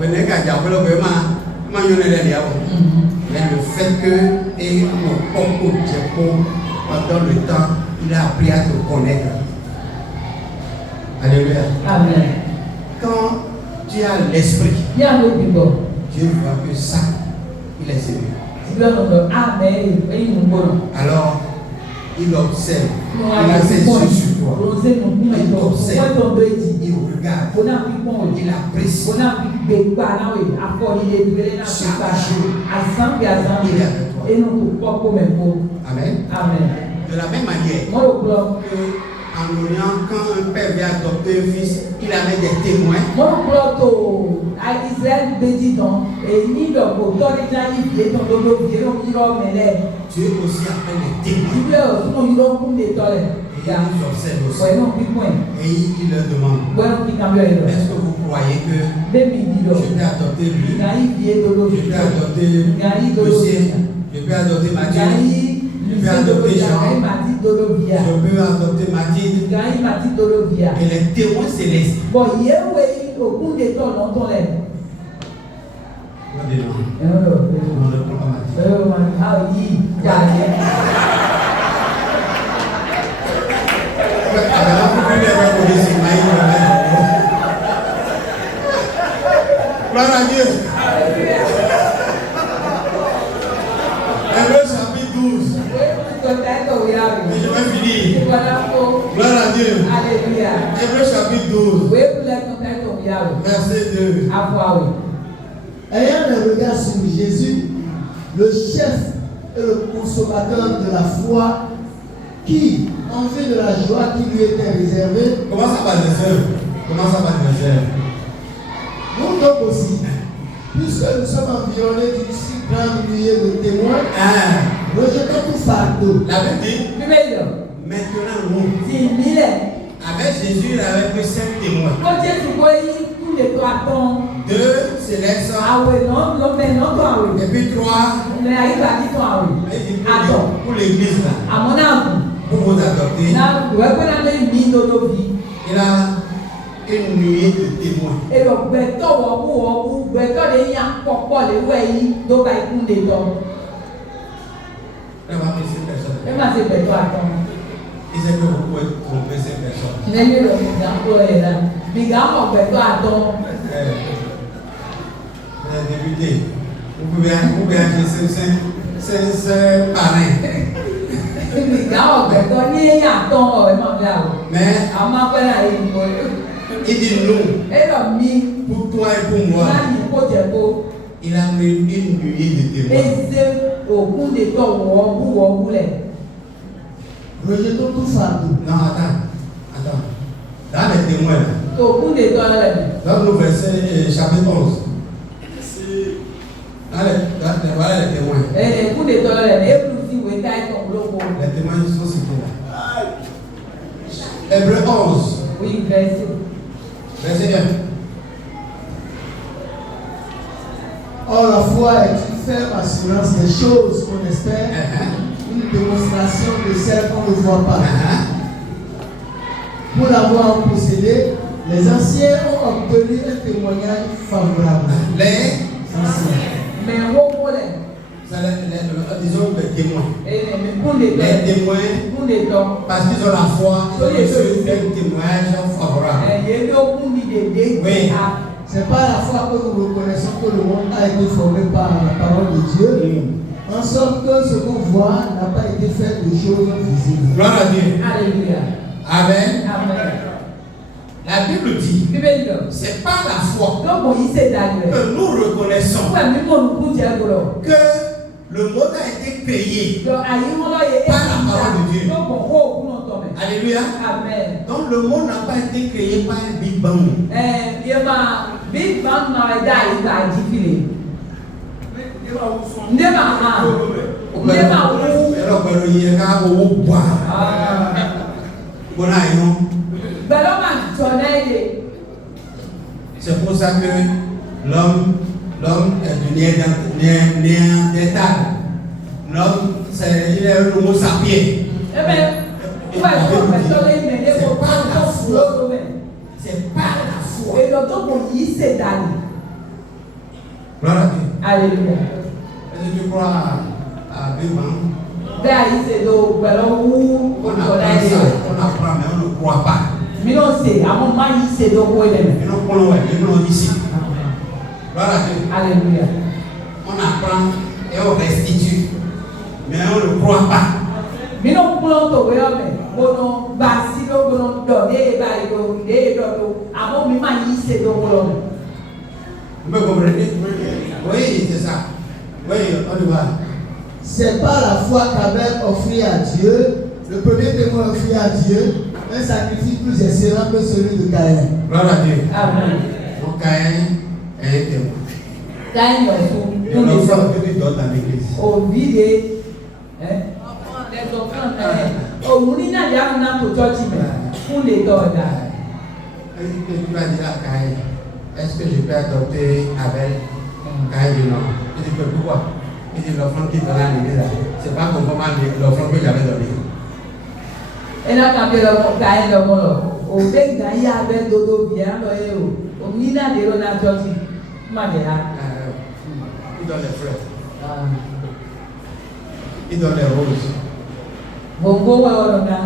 Venez qu'à Diablo ma yone le diable. Mais le fait que et mon propre Dieu pendant le temps, il a appris à te connaître. Alléluia. Amen. Quand tu as l'esprit, Bien le bibo. Dieu voit que ça, il est sérieux. Amen. Alors, il observe. Il a ses yeux sur toi. Il observe. Il regarde. Il apprécie. Chaque jour, il est avec toi. Amen. Amen. De la même manière que en Orient, quand un père vient adopter un fils, il amène des témoins. Dieu aussi appelle les témoins. Et il observe aussi. Et il leur demande, est-ce que vous croyez que je peux adopter lui? Je peux adopter Lucien? Je peux adopter Mathieu? Je peux adopter Jean? Je peux adopter Mathilde? Et les témoins célestes. On ne prend pas Mathilde. Gloire à Dieu. Hébreux chapitre 12. Et je vais finir. Gloire à Dieu. Alléluia. Hébreux chapitre 12. Verset 2. Ayant le regard sur Jésus, le chef et le consommateur de la foi, qui, en vue de la joie qui lui était réservée, Comment ça va, les sœurs? Comment ça va, les sœurs? nous donc aussi, puisque nous sommes environnés d'une si grande nuée de témoins, rejetons tout fardeau. La Bible dit, maintenant nous, avec Jésus, il avait pris 5 témoins. 2 célestes. Et puis 3. Pour l'église là. Pour vous adopter. Il a une nuée de témoins. Elle va pris 5 personnes. Il sait que vous pouvez tromper ces personnes. Député, vous pouvez acheter 5 parrains. Mais il dit nous, pour toi et pour moi, il a mis une nuée de témoins. Rejetons tout fardeau. Non, attends. Dans les témoins, dans le verset chapitre 11. Voilà les témoins. Les témoins sont cités là. Hébreux 11. Oui, verset. Verset 1. Or, la foi est une ferme assurance des choses qu'on espère, une démonstration de celles qu'on ne voit pas. pour l'avoir possédé, les anciens ont obtenu un témoignage favorable. Les Anciens. Mais où est disons les témoins. les Les témoins, parce qu'ils ont la foi, ils ont reçu un témoignage favorable. Oui. C'est pas la foi que nous reconnaissons que le monde a été formé par la parole de Dieu. En sorte que ce qu'on voit n'a pas été fait de choses visibles. Gloire à Dieu. Alléluia. Amen. Amen. La Bible dit, Bíbélì lọ. c'est pas la foi Lọ́gbọ̀n yìí ṣe dàgbẹ̀. que nous reconnaissons Fún ẹ̀mí kò ní kú jẹ́ gbọ́dọ̀. que le monde a été créé. Lọ àyè wọn lọ yẹ Par la parole de Dieu. Lọ́gbọ̀n kó òkú náà tọ̀ mẹ́. Alléluia. Amen. Donc le monde n'a pas été créé par un Big Bang. Yẹ máa bí bá ń máa dá yìí ká jí fìlè. Ndé máa hàn. Ndé máa wú. Ẹ̀rọ pẹ̀lú yẹ ká owó bọ̀ à. Gbọ́dọ̀ àyàn. Gbẹ̀lọ́ máa tọ̀ náà yẹ. C'est pour ça que l'homme est néandertal. L'homme, il est le homo sapiens. C'est pas la foi. Gloire à Dieu. Alléluia. Est-ce que tu crois à Big Bang? Bẹ́ẹ̀ yìí ṣe lo gbẹ̀lọ́ wú On ọ̀dà apprend yìí. ça, on apprend, mais on ne croit pas. Mi n'o se àwọn máa yìí ṣe lọ́wọ́ ilẹ̀. Ils n'ont pas le nom ici. Gloire à Dieu. Alléluia. On apprend et on restitue, mais on ne croit pas. Mi n'o kúlọ̀ tó wé ọ̀mẹ̀ gbọ́dọ̀ gba sí ló gbọ́dọ̀ dọ̀ ní ìgbà ìlò ní ìdọ̀dọ̀ àmọ́ mi máa yìí ṣe lọ́wọ́ lọ́mẹ̀. Vous me comprenez? Oui, c'est ça. Oui, on y va. C'est par la foi qu'Abel offrit à Dieu, le premier témoin offrit à Dieu, un sacrifice plus excellent que celui de Caïn. Gloire à Dieu. Amen. Donc Caïn est un témoin. Caïn yọ̀ fún Et l'enfant que tu donnes dans l'église. òbí de òun ní nàìjíríà náà tó tọ́jú mẹ́ fún lè tọ́ ọ̀dà. Est-ce que tu vas dire à Caïn, est-ce que je peux adopter Abel? Caïn dit non. Il dit pourquoi? Il dit l'enfant qui donne à l'église, c'est pas conforme à l'enfant que j'avais donné. Ena kan bẹ lọ Caïn lọmọ lọ òbẹ gàn yà abẹ dodo bìà lọ yẹ o òun ní nàìjíríà lọ náà tọ́jú má dẹ̀ ha. Il donne les fleurs. Il donne les roses. Gbogbo wẹ̀ ọ̀rọ̀ náà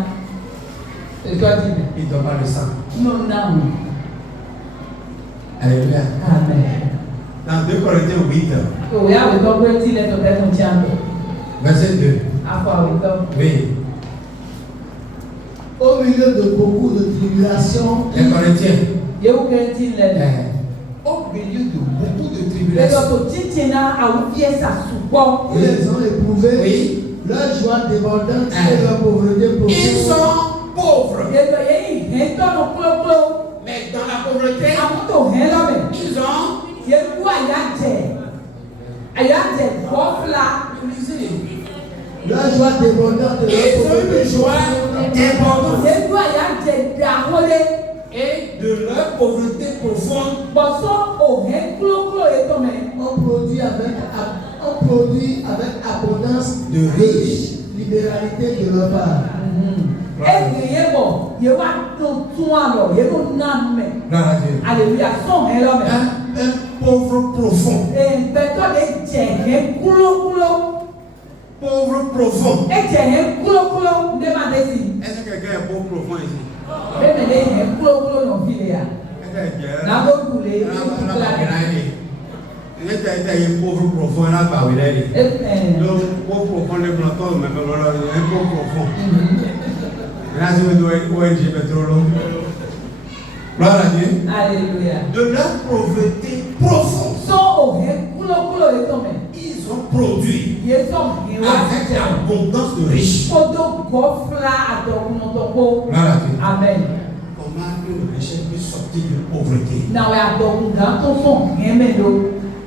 tọ́jú mẹ́. Il donne pas le sang. Nínú náà wù. Alléluia. Amen. Dans 2 Corinthiens 8, Òwe àwòtọ́ pé tí lẹ́tọ̀ tẹ́tùn tí a ń bọ̀. verset 2. Afọ àwòtọ́. Oui. Au milieu de beaucoup de tribulations, Les Corinthiens. Yewu kẹ́ntì lẹ́nu. Au milieu de beaucoup de Lẹ́yìn tribulations. tó títí náà àwùjẹ sàṣùpọ̀. ils ont éprouvé Oui. leur joie débordante et leur pauvreté Ils profonde. sont pauvres. Yẹ́tọ̀ yẹ́yìn hẹ́ tọ́nu kúlókúló. Mais dans la pauvreté, Àmútò hẹ́ lọ́mẹ̀. ils ont Yẹ́kú àyájẹ̀ bọ́fla. Leur joie débordante et Ils leur ont pauvreté une joie débordante. Yẹ́kú àyájẹ̀ dàwọlé. Et de leur pauvreté profonde, Bọ̀sọ́ òhẹ́ kúlókúló yẹ tọ́mẹ̀. on produit avec abondance de riches. libéralité de leur part. Ege yẹ bọ̀ yẹ wá tún àlọ́ yẹ kó nà mẹ́. Gloire à Dieu. Alléluia sọ̀n hẹ́ lọ́mẹ̀. Un pauvre profond. Bẹ̀tọ̀ de jẹ̀ hẹ́ kúlókúló. Pauvre profond. Ẹ̀jẹ̀ hẹ́ kúlókúló ndé má dé sí. Est-ce que quelqu'un est pauvre profond ici? Bẹ́ẹ̀ni lè hẹ́ kúlókúló nà fi lè yà. N'ago kule kula. Il était un pauvre profond, il n'a pas vu l'air. Donc, pauvre profond, le planton, mais un pauvre profond. Là, je me dois ONG pétrole. Gloire à Dieu. Alléluia. De leur pauvreté profonde, Sọ òhẹ́ kúlókúló yẹ tọ́mẹ̀. ils ont produit Yẹ sọ̀n hẹ́ wá avec jẹ̀. abondance de riches. Kodo gọ́fla àtọ̀kùnọ̀tọ̀kọ. Gloire à Dieu. Amen. Comment une richesse peut sortir de pauvreté? Nàwé àtọ̀kùn gàn tó sọ̀n hẹ́mẹ̀ ló.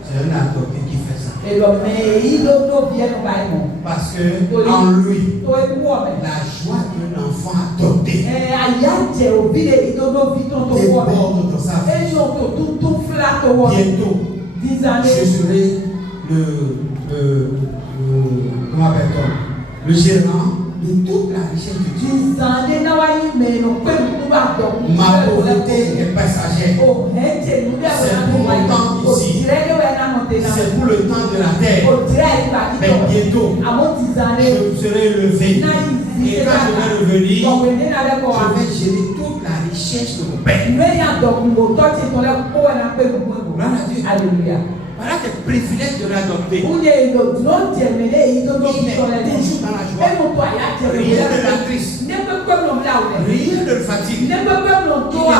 C'est un adopté qui fait ça. Èlò mẹ́ẹ̀ẹ́yì ló tó bí ẹnu báyìí mọ̀. Parce que en lui, Tó ewu ọ̀mẹ̀. la joie d'un enfant adopté Àyájẹ̀ òbí lè yí tó ló fi tó tó wọ̀ mẹ́. déborde dans sa vie. Eyín tó tó fúlá tó wọ̀ mẹ́. Bientôt, 10 années. je serai comment appelle-t-on? Le gérant de toute la richesse de Dieu. 10 années náwó ayé mẹ́rin pé Ma pauvreté est passagère. C'est pour mon temps ici. C'est pour le temps de la terre. Mais bientôt, je serai élevé. Et quand je vais revenir, je vais gérer toute la richesse de mon Père. Alléluia. Voilà les privilèges de l'adopter. Il est toujours dans la joie. Rien ne l'attriste. Rien ne le fatigue. Il est toujours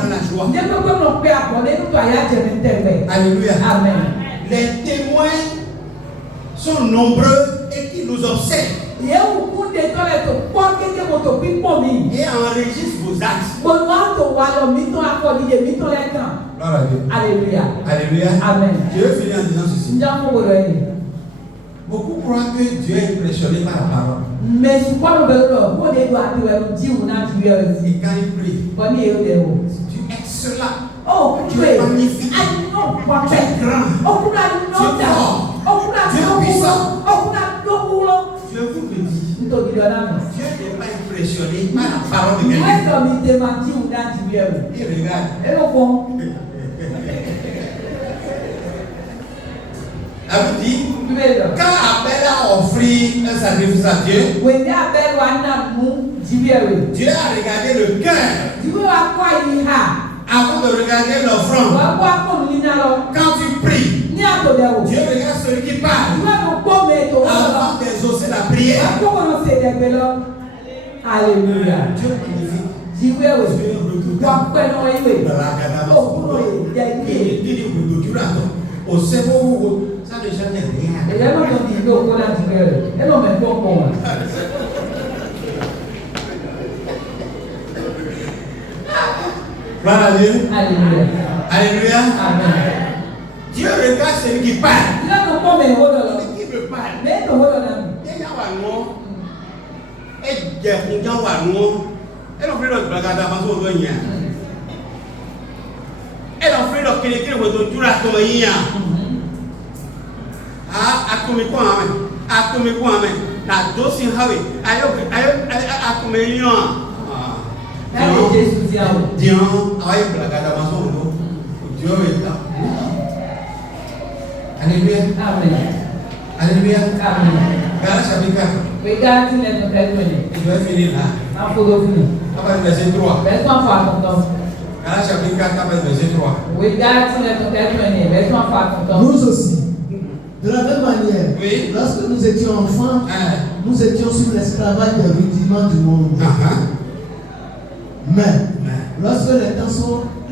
dans la joie. Alléluia. Amen. Les témoins sont nombreux et qui nous observent. Et enregistrent vos actes. Gloire à Dieu. Alléluia. Alléluia. Amen. Je vais finir en disant ceci. Beaucoup croient que Dieu est impressionné par la parole. Mais Et quand il prie, tu es excellent. Tu es magnifique. Tu es grand. Tu es fort. Tu es puissant. Je vous le dis, Dieu n'est pas impressionné par la parole de quelqu'un. Il regarde. La Bible dit, quand Abel a offert un sacrifice à Dieu, Dieu a regardé le cœur avant de regarder l'offrande. Quand tu pries, Dieu regarde celui qui parle avant d'exaucer la prière. Alléluia. Dieu est magnifique. Dieu est au cerveau, ça ne gêne rien. Gloire à Dieu. Alléluia. Alléluia. Amen. Dieu regarde celui qui parle. Celui qui me parle. Et on fait notre blague d'avance au doyen. Elle a fait le quelqu'un de tout la toya. Ah, à combien quoi, amen. À combien quoi, amen. La dossier, hawe. Ayo, à combien lion. Dieu, ayo blague d'avance au do. Dieu est là. Alléluia. Amen. Alléluia. Amen. Galates chapitre 4. Regarde les notes. Je vais finir là. À partir du verset 3. Galates chapitre 4, verset 3. Nous aussi, de la même manière, Oui. lorsque nous étions enfants, nous étions sous l'esclavage des rudiments du monde. Mais lorsque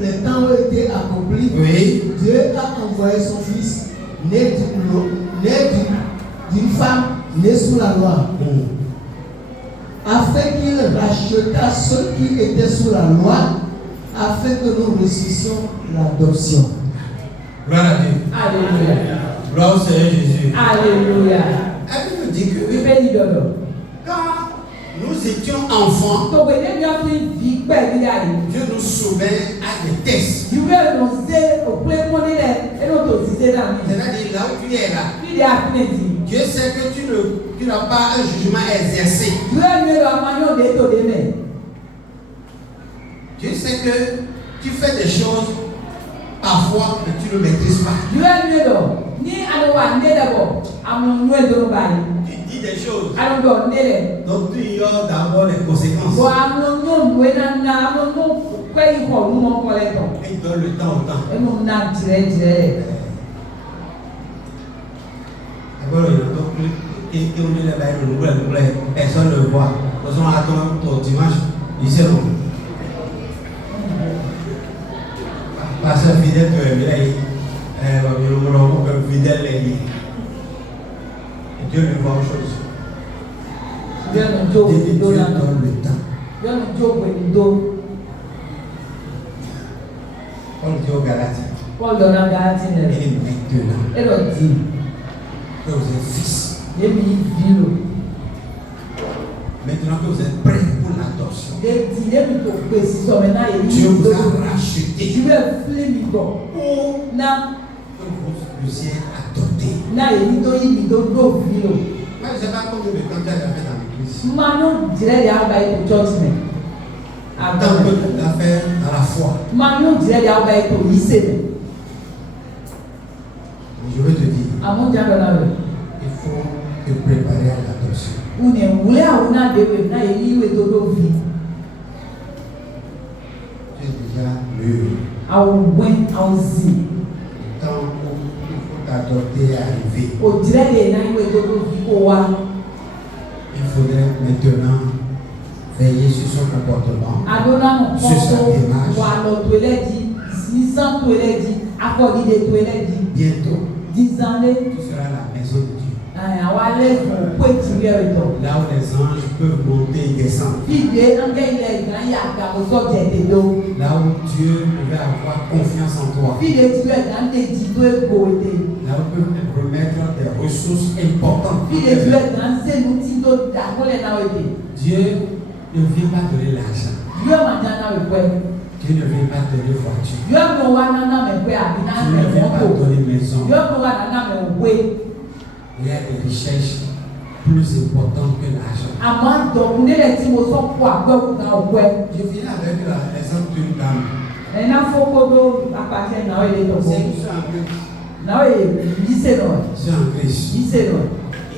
les temps ont été accomplis, Oui. Dieu a envoyé son Fils, né d'une femme née sous la loi, afin qu'il rachetât ceux qui étaient sous la loi, afin que nous reçussions l'adoption. Gloire à Dieu. Alléluia. Gloire au Seigneur Jésus. Alléluia. Elle nous dit que quand nous étions enfants, Dieu nous sauvait à des tests. C'est-à-dire là où tu es là. Dieu sait que tu n'as pas un jugement exercé. Dieu sait que tu fais des choses parfois que tu ne maîtrises pas. Tu dis des choses. Donc tu ignores d'abord les conséquences. Et il donne le temps au temps. Personne ne le voit. Nous sommes à ton dimanche. Il sait non. Pasteur fidèle que fidèle et Dieu lui voit autre chose. Dieu donne le temps. Paul dit aux Galates. Et maintenant que vous êtes fils. Maintenant que vous êtes prêts pour l'adoption. Dieu vous a racheté pour que vous puissiez adopter. Moi, je ne sais pas combien de temps tu as fait dans l'église. tant que tu as fait dans la foi. Je veux te dire, il faut te préparer à l'adoption. Tu es déjà mûr. Tant où il faut t'adopter et arriver. Il faudrait maintenant veiller sur son comportement, sur sa démarche. Bientôt, 10 années, tu seras à la maison de Dieu. Là où les anges peuvent monter et descendre. Là où Dieu pouvait avoir confiance en toi. Là où il peut remettre des ressources importantes. Dieu ne vient pas donner l'argent. Dieu ne vient pas donner voiture. Dieu ne vient pas donner maison. Il y a des richesses plus importantes que l'argent. Je finis avec l'exemple d'une dame. C'est une en Christ.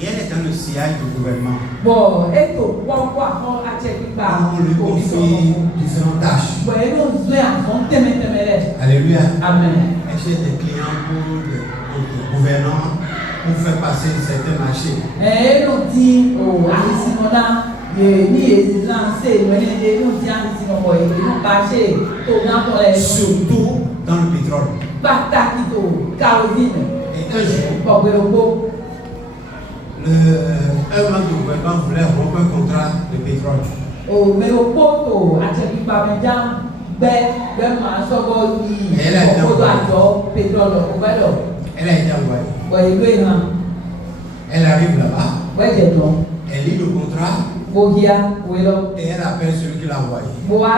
Et elle est dans le sillage du gouvernement. On lui confie différentes tâches. Alléluia. Amen. Elle cherche des clients pour le gouvernement pour faire passer certains marchés. Surtout dans le pétrole. Et un jour, un membre du gouvernement voulait rompre un contrat de pétrole. Elle a été envoyée. Elle arrive là-bas. Elle lit le contrat. Et elle appelle celui qui l'a envoyé. Pourquoi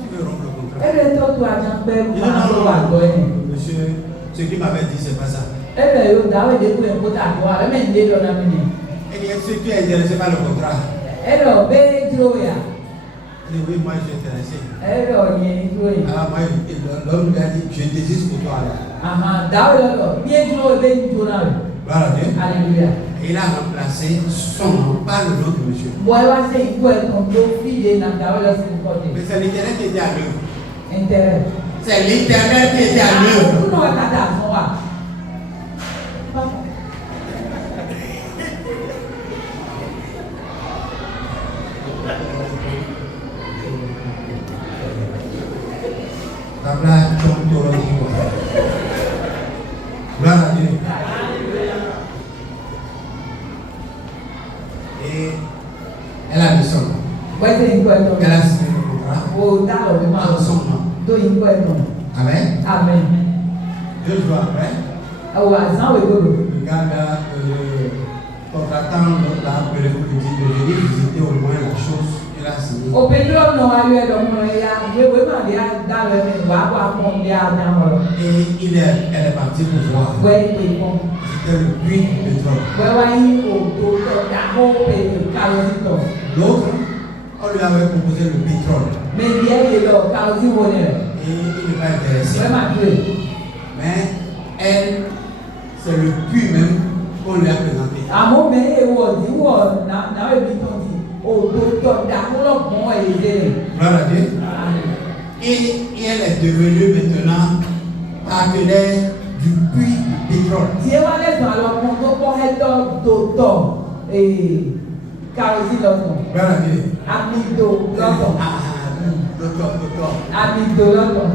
tu veux rompre le contrat? Monsieur, ce qu'il m'avait dit, c'est pas ça. Elle dit, est-ce que tu es intéressé par le contrat? Elle dit, oui, moi je suis intéressé. Alors moi, l'homme lui a dit, je désire pour toi. Voilà Dieu. Alléluia. Il a remplacé son nom par le nom de monsieur. Mais c'est l'Éternel qui était à l'œuvre. C'est l'Éternel qui était à l'œuvre. Gloire à Dieu. Et elle a mis son nom. Elle a signé le contrat en son nom. Amen. Amen. 2 jours après, le gars le contractant l'a appelé pour lui dire de venir visiter au moins la chose qu'il a signée. Et elle est partie pour voir. C'était le puits du pétrole. L'autre, on lui avait proposé le pétrole. Et il n'est pas intéressé. Mais elle, c'est le puits même qu'on lui a présenté. Gloire à Dieu. Et elle est devenue maintenant partenaire du puits du pétrole. Gloire à Dieu.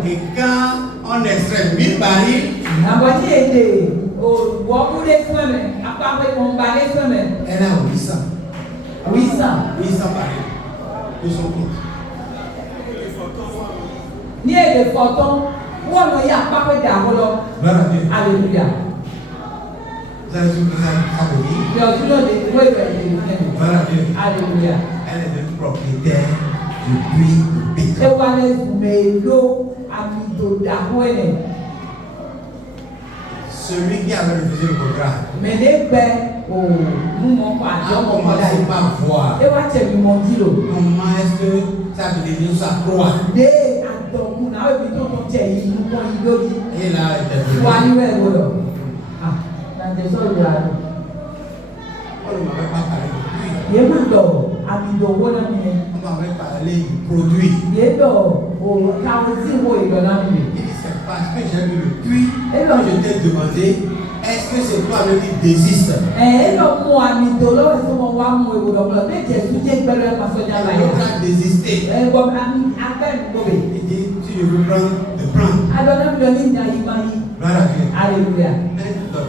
Et quand on extrait 1000 barils, elle a 800 barils de son compte. Gloire à Dieu. Alléluia. Vous avez vu que ça a donné? Gloire à Dieu. Alléluia. Elle est devenue propriétaire du puits du pétrole. Celui qui avait refusé le contrat, commencé par voir. Comment est-ce que ça veut devenir sa croix? Et là, on ne m'avait pas parlé de pluie. On m'avait parlé du produit. Il dit, c'est parce que j'ai vu le puits. Quand je t'ai demandé, est-ce que c'est toi qui désiste? L'autre a désisté. Il dit, si je veux prendre, de prendre. Alléluia.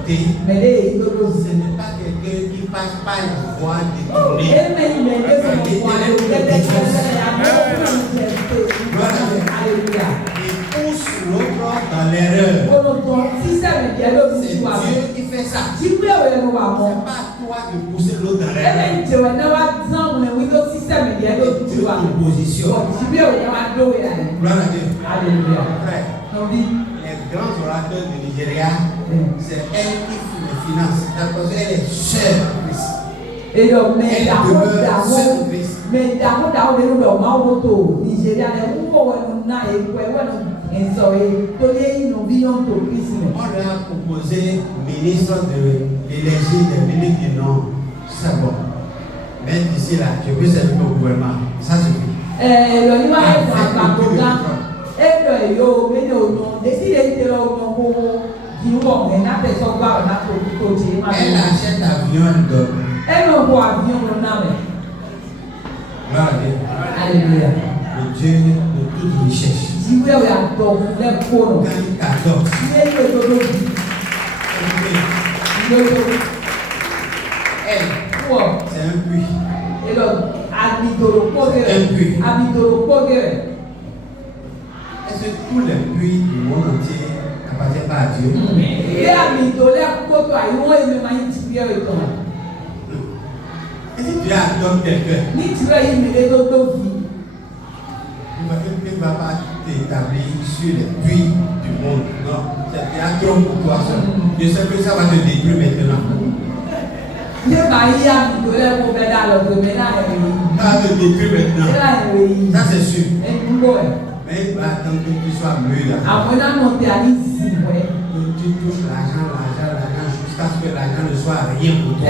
Ce n'est pas quelqu'un qui passe par une voie détournée. Il pousse l'autre dans l'erreur. C'est Dieu qui fait ça. Ce n'est pas à toi de pousser l'autre dans l'erreur. Dieu te positionne. Gloire à Dieu. Alléluia. Frère, les grands orateurs du Nigeria, c'est elle qui finance. Parce qu'elle est sœur de Christ. Et donc, mais on leur a proposé ministre de l'énergie des ministres du Nord. C'est bon. Mais d'ici là, je veux servir au gouvernement. Ça suffit. Elle achète avion de. Alléluia. Le Dieu de toute richesse. Quand il t'adore, elle, c'est un puits. Est-ce que tous les puits du monde entier appartiennent pas à Dieu? Et si tu adoptes quelqu'un, il ne va pas t'établir sur les puits du monde. Non, c'est trop pour toi seul. Je sais que ça va te détruire maintenant. Ça va te détruire maintenant. Ça c'est sûr. Mais il va attendre que tu sois mûr là. Que tu touches l'argent jusqu'à ce que l'argent ne soit rien pour toi.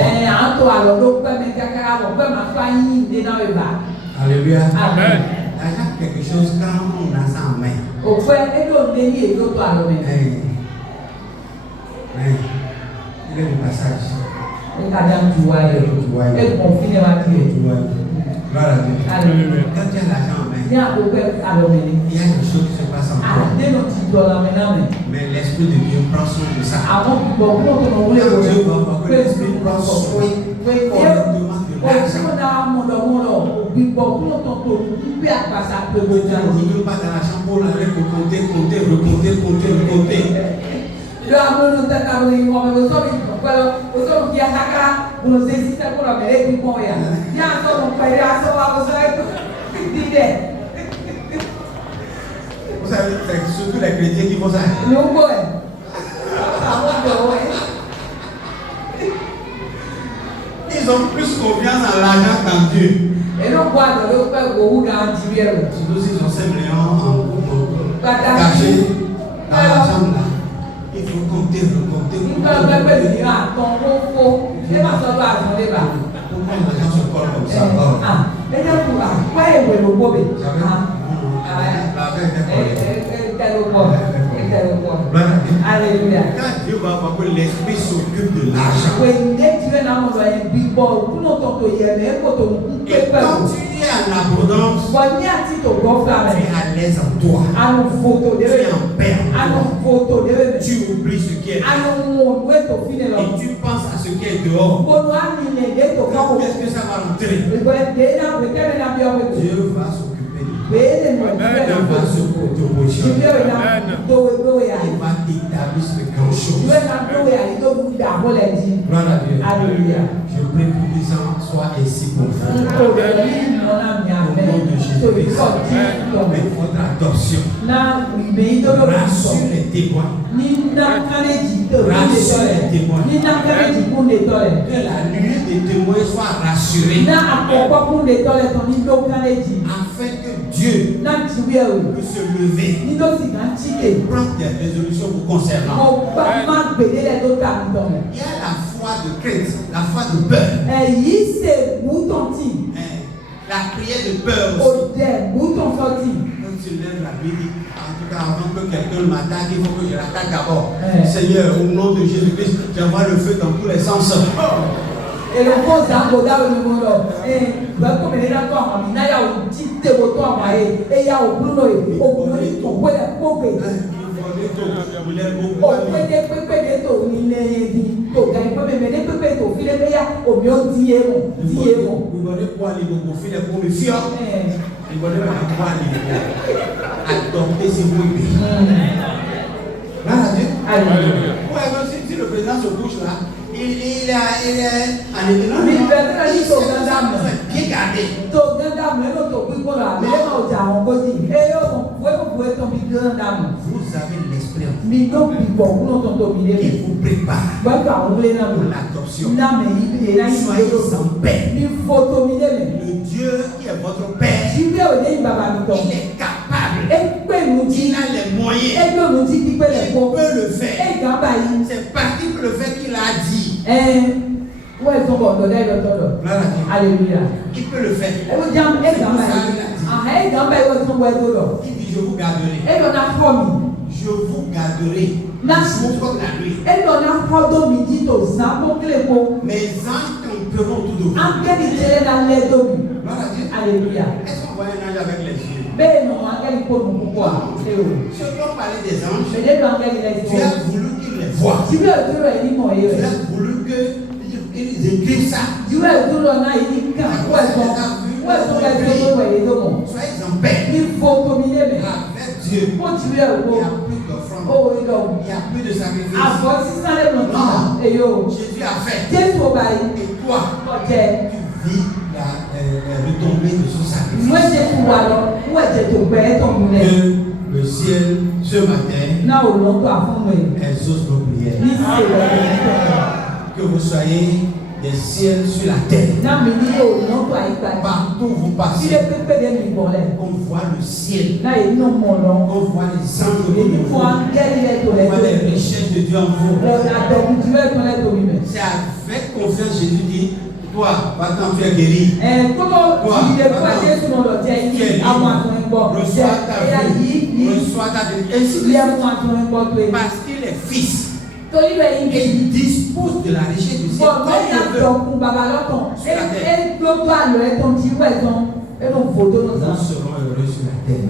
Alléluia. Amen. L'argent c'est quelque chose quand on a ça en main. Il est le passage. Gloire à Dieu. Quand tu as l'argent en main, il y a des choses qui se passent en toi. Mais l'Esprit de Dieu prend soin de ça. Quand Dieu va voir que l'Esprit prend soin correctement de l'argent. Ne retourne pas dans la chambre pour aller compter. Vous savez, c'est surtout les chrétiens qui font ça. Ils ont plus confiance en l'argent qu'en Dieu. Surtout s'ils ont 5 millions cachés dans la chambre là. Il faut compter. Pourquoi l'argent se colle comme ça? Alléluia. Quand Dieu va voir que l'esprit s'occupe de l'argent. Et quand tu es en abondance, tu es à l'aise en toi. Tu es en paix. Tu oublies ce qui est. Et tu penses à ce qui est dehors. Qu'est-ce que ça va rentrer? Dieu va s'occuper de toi. Il va s'occuper de vos choses. Il va t'établir sur de grandes choses. Gloire à Dieu. Alléluia. Je prie pour que ça soit ainsi pour vous. Au nom de Jésus. Mais votre adoption. Rassure les témoins. Rassure les témoins. Que la nuée des témoins soit rassurée. Afin que Dieu puisse se lever et prendre des résolutions vous concernant. Il y a la foi de crainte, la foi de peur. La prière de peur aussi. Quand tu lèves la Bible, en tout cas avant que quelqu'un m'attaque, il faut que je l'attaque d'abord. Seigneur, au nom de Jésus-Christ, j'envoie le feu dans tous les sens. Et le fond zango da le monde et va comme les d'accord na ya o tite boto amae et ya o bruno e o bruno to wele pope o pede pepe de to ni le di to ga ipo me de pepe to file be ya o mi o die mo we go dey kwali go file ko mi fio we go dey kwali adopter ces bébés. Alléluia. Ouais, si le président se bouge là, il est en état. Bien gardé. Vous avez l'expérience qui vous prépare pour l'adoption. Soyez en paix. Le Dieu qui est votre Père, il est capable. Il a les moyens. Il peut le faire. C'est parti pour le fait qu'il a dit. Alléluia. Il peut le faire. Il dit je vous garderai. Je vous garderai. Jour comme la nuit. Mes anges camperont tout devant. Alléluia. Est-ce qu'on voit un ange avec les yeux? Ceux qui ont parlé des anges, tu as voulu qu'ils les voient. Tu as voulu qu'ils écrivent ça. Soyez en paix. Avec Dieu, il n'y a plus d'offrande. Il n'y a plus de sacrifice. Jésus a fait. Et toi, tu vis la retombée de son sacrifice. Que le ciel, ce matin, exauce nos prières. Que vous soyez des ciels sur la terre. Partout où vous passez, on voit le ciel. On voit les anges de Dieu. On voit les richesses de Dieu en vous. C'est avec confiance Jésus dit, toi, maintenant tu es guéri. Reçois ta vie. Reçois ta vie. Ainsi de suite. Parce qu'il est fils. Il dispose de la richesse du ciel. Nous serons heureux sur la terre.